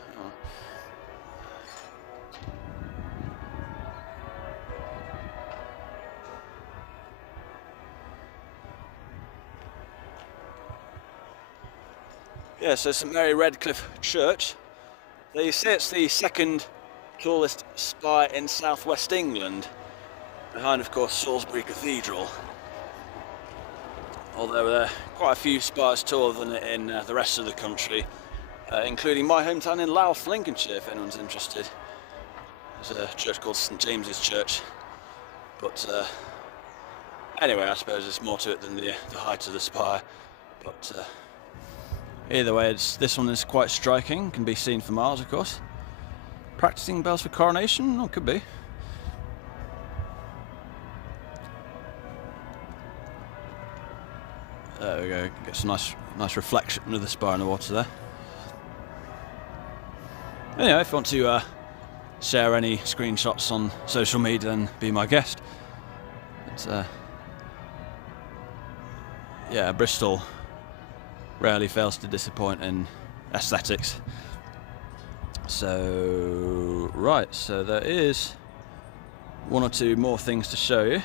Yeah, so St Mary Redcliffe Church. They say it's the second tallest spire in southwest England, behind of course Salisbury Cathedral. Although there are quite a few spires taller than it in the rest of the country, including my hometown in Louth, Lincolnshire, if anyone's interested. There's a church called St James's Church, but anyway, I suppose there's more to it than the height of the spire. But either way, this one is quite striking, can be seen for miles of course. Practicing bells for coronation? Oh, could be. There we go, get some nice reflection of the spire in the water there. Anyway, if you want to share any screenshots on social media, then be my guest. But, yeah, Bristol rarely fails to disappoint in aesthetics. So, right, so there is one or two more things to show you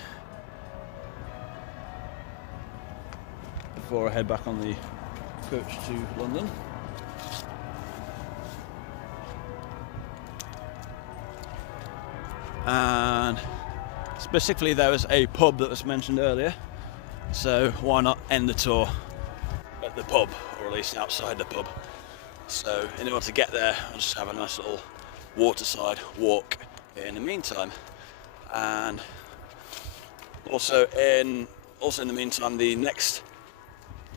before I head back on the coach to London. And specifically there was a pub that was mentioned earlier, so why not end the tour at the pub, or at least outside the pub. So in order to get there, I'll just have a nice little waterside walk in the meantime. And also in the meantime, the next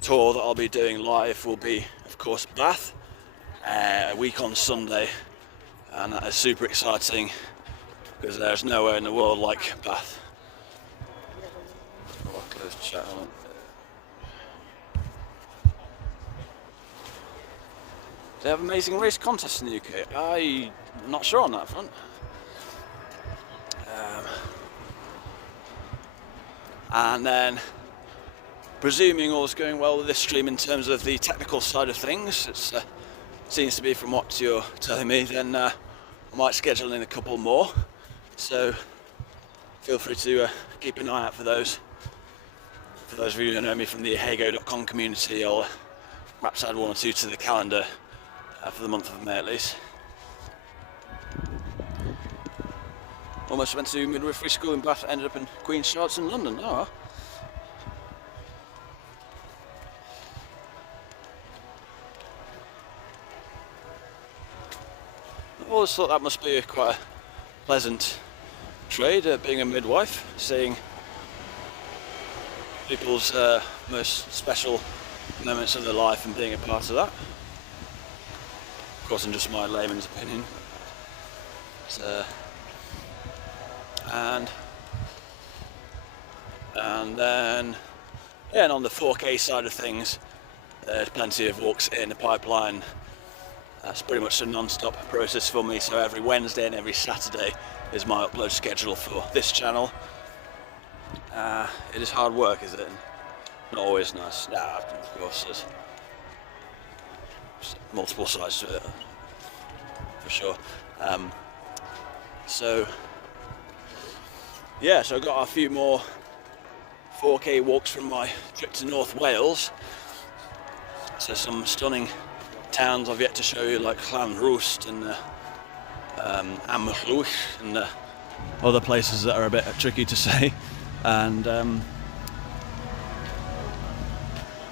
tour that I'll be doing live will be, of course, Bath, a week on Sunday, and that is super exciting because there's nowhere in the world like Bath. Oh, closed chat on. They have amazing race contests in the UK. I'm not sure on that front. And then, presuming all's going well with this stream in terms of the technical side of things, it seems to be from what you're telling me, then I might schedule in a couple more. So feel free to keep an eye out for those. For those of you who know me from the hago.com community, I'll perhaps add one or two to the calendar for the month of May at least. Almost went to midwifery school in Bath, ended up in Queen's Charlotte in London. Oh. I always thought that must be quite a pleasant trade, being a midwife, seeing people's most special moments of their life and being a part of that. Of course, in just my layman's opinion. And then, yeah, and on the 4K side of things, there's plenty of walks in the pipeline. That's pretty much a non-stop process for me, so every Wednesday and every Saturday is my upload schedule for this channel. It is hard work, is it? Not always nice. Nah, of course, there's multiple sides to it, for sure. So, yeah, so I've got a few more 4K walks from my trip to North Wales. So some stunning towns I've yet to show you, like Llanrwst and Amlwch and other places that are a bit tricky to say. And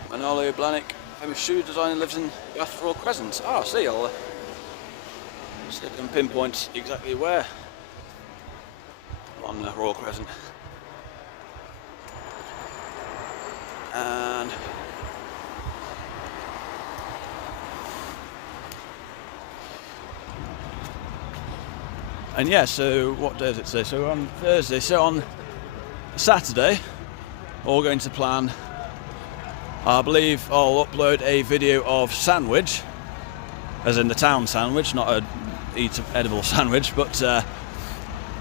Manolo Blahnik, famous shoe designer, lives in Bath Royal Crescent. Ah, see, I'll see if I can pinpoint exactly where on Royal Crescent. And yeah, so what day does it say? So on Thursday, so on Saturday, all going to plan. I believe I'll upload a video of Sandwich, as in the town Sandwich, not a edible sandwich, but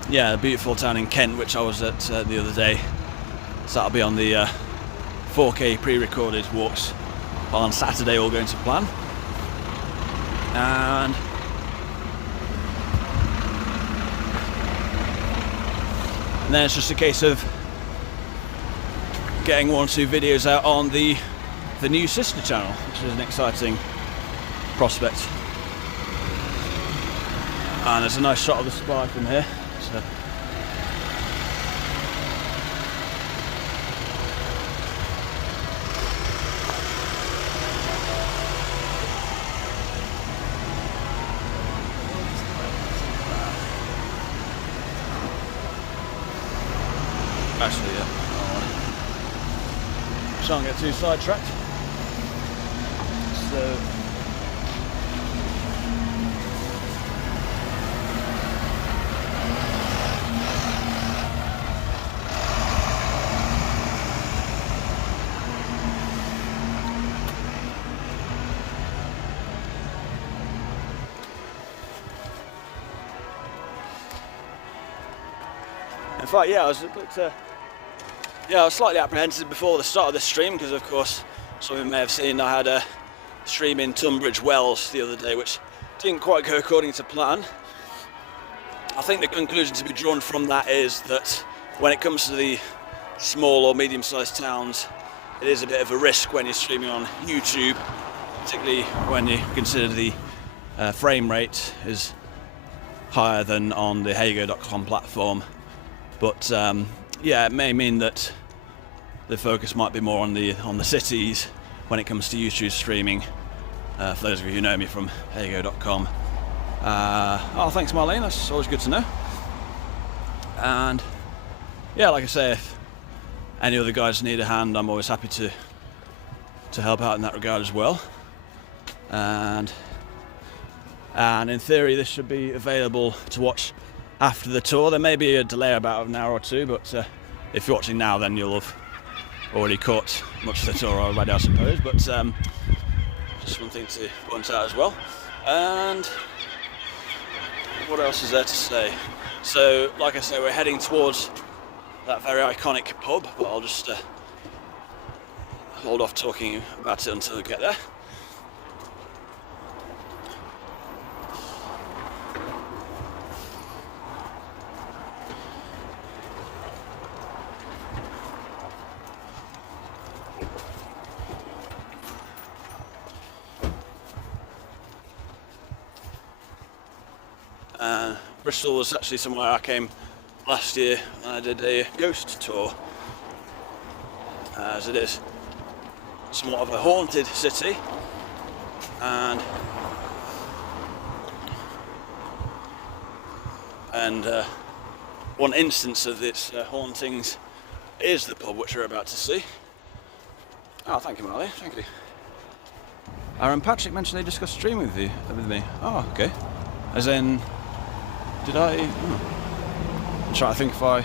yeah, a beautiful town in Kent, which I was at the other day. So that'll be on the 4K pre-recorded walks on Saturday, all going to plan. And then it's just a case of getting one or two videos out on the new sister channel, which is an exciting prospect. And there's a nice shot of the spy from here. So. Actually, yeah. Shan't get too sidetracked. So. In fact, yeah, I was slightly apprehensive before the start of the stream because, of course, some of you may have seen I had a stream in Tunbridge Wells the other day, which didn't quite go according to plan. I think the conclusion to be drawn from that is that when it comes to the small or medium-sized towns, it is a bit of a risk when you're streaming on YouTube, particularly when you consider the frame rate is higher than on the a.k.a. platform. But yeah, it may mean that the focus might be more on the cities when it comes to YouTube streaming. For those of you who know me from a.k.a. Oh, thanks, Marlene. That's always good to know. And yeah, like I say, if any other guys need a hand, I'm always happy to help out in that regard as well. And in theory, this should be available to watch after the tour. There may be a delay about an hour or two, but if you're watching now, then you'll have already caught much of the tour already, I suppose. But just one thing to point out as well. And what else is there to say? So, like I say, we're heading towards that very iconic pub, but I'll just hold off talking about it until we get there. Bristol was actually somewhere I came last year and I did a ghost tour, as it is somewhat of a haunted city, and one instance of its hauntings is the pub which we're about to see. Oh, thank you, Marley, thank you. Aaron Patrick mentioned they discussed streaming with me. Oh, okay. As in, did I? I'm trying to think if I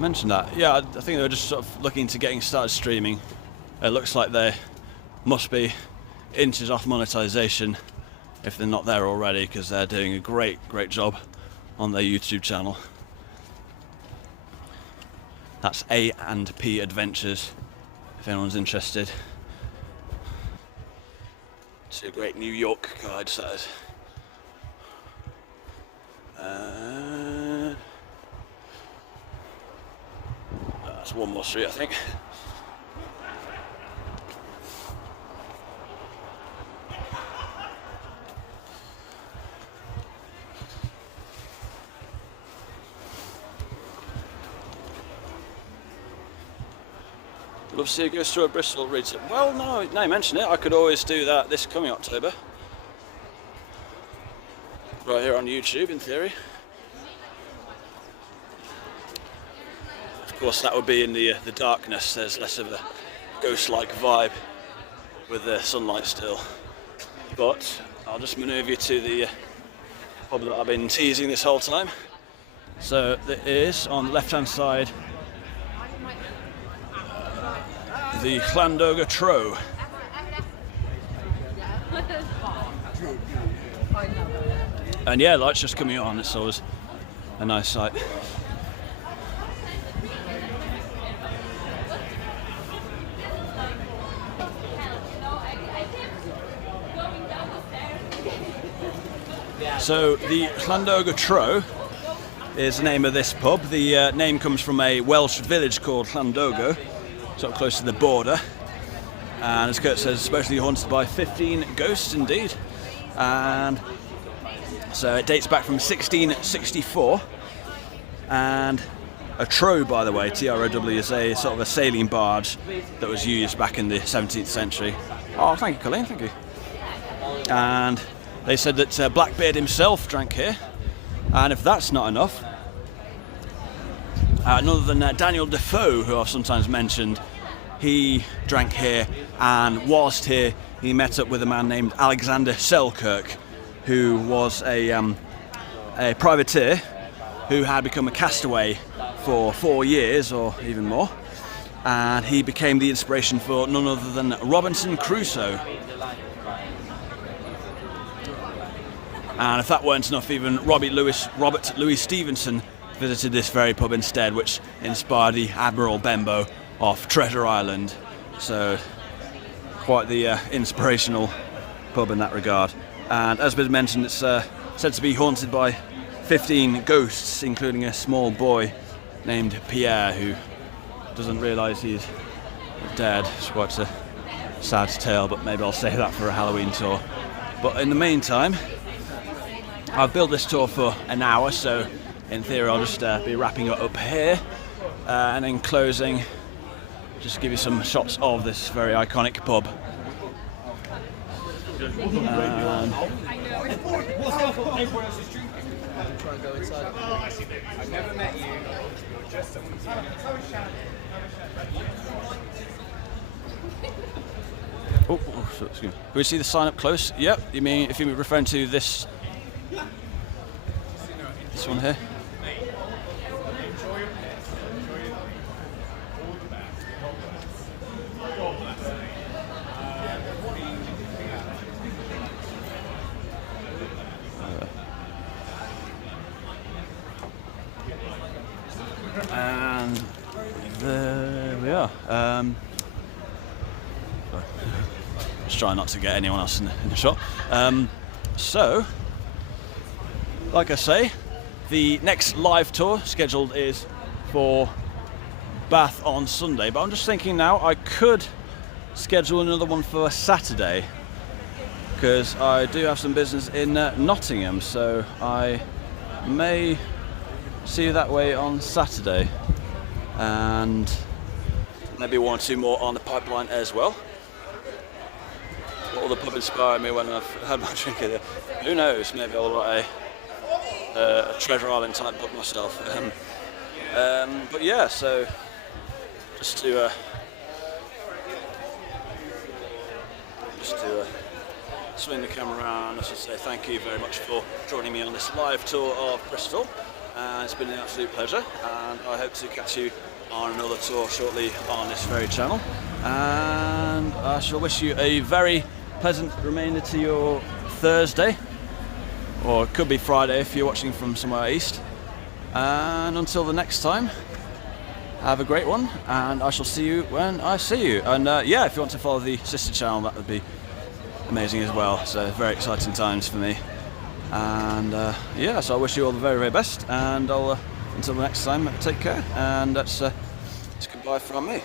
mentioned that. Yeah, I think they were just sort of looking to getting started streaming. It looks like they must be inches off monetization if they're not there already, because they're doing a great job on their YouTube channel. That's A&P Adventures, if anyone's interested. It's a great New York guide, that is. That's one more street, I think. Love to see a ghost tour of Bristol, reads it. Well, no, you mention it. I could always do that this coming October. Right here on YouTube, in theory. Of course, that would be in the darkness. There's less of a ghost-like vibe with the sunlight still. But I'll just manoeuvre you to the pub that I've been teasing this whole time. So there is, on the left-hand side, the Llandoger Trow. And yeah, light's just coming on. It's always a nice sight. So the Llandoger Trow is the name of this pub. The name comes from a Welsh village called Llandoger, sort of close to the border. And as Kurt says, supposedly haunted by 15 ghosts indeed. And so it dates back from 1664. And a trow, by the way, T-R-O-W, is a sort of a sailing barge that was used back in the 17th century. Oh, thank you, Colleen, thank you. And they said that Blackbeard himself drank here. And if that's not enough, none other than Daniel Defoe, who I've sometimes mentioned, he drank here, and whilst here he met up with a man named Alexander Selkirk, who was a privateer who had become a castaway for 4 years or even more, and he became the inspiration for none other than Robinson Crusoe. And if that weren't enough, even Robert Louis Stevenson visited this very pub instead, which inspired the Admiral Benbow off Treasure Island. So quite the inspirational pub in that regard. And as was mentioned, it's said to be haunted by 15 ghosts, including a small boy named Pierre, who doesn't realise he's dead. It's quite a sad tale, but maybe I'll save that for a Halloween tour. But in the meantime, I've built this tour for an hour, so in theory I'll just be wrapping it up here, and in closing just give you some shots of this very iconic pub. Excuse me. Can we see the sign up close? Yep. You mean if you're referring to this one here? And there we are. Just trying not to get anyone else in the shot. So, like I say, the next live tour scheduled is for Bath on Sunday, but I'm just thinking now I could schedule another one for Saturday, because I do have some business in Nottingham, so I may see you that way on Saturday, and maybe one or two more on the pipeline as well. What will the pub inspire me when I've had my drink here? Who knows, maybe I'll write a Treasure Island type book myself. But yeah, so just to swing the camera around, I should say thank you very much for joining me on this live tour of Bristol. It's been an absolute pleasure, and I hope to catch you on another tour shortly on this very channel. And I shall wish you a very pleasant remainder to your Thursday, or it could be Friday if you're watching from somewhere east. And until the next time, have a great one, and I shall see you when I see you. And yeah, if you want to follow the sister channel, that would be amazing as well. So very exciting times for me. And yeah, so I wish you all the very, very best, and I'll until the next time, take care, and that's goodbye from me.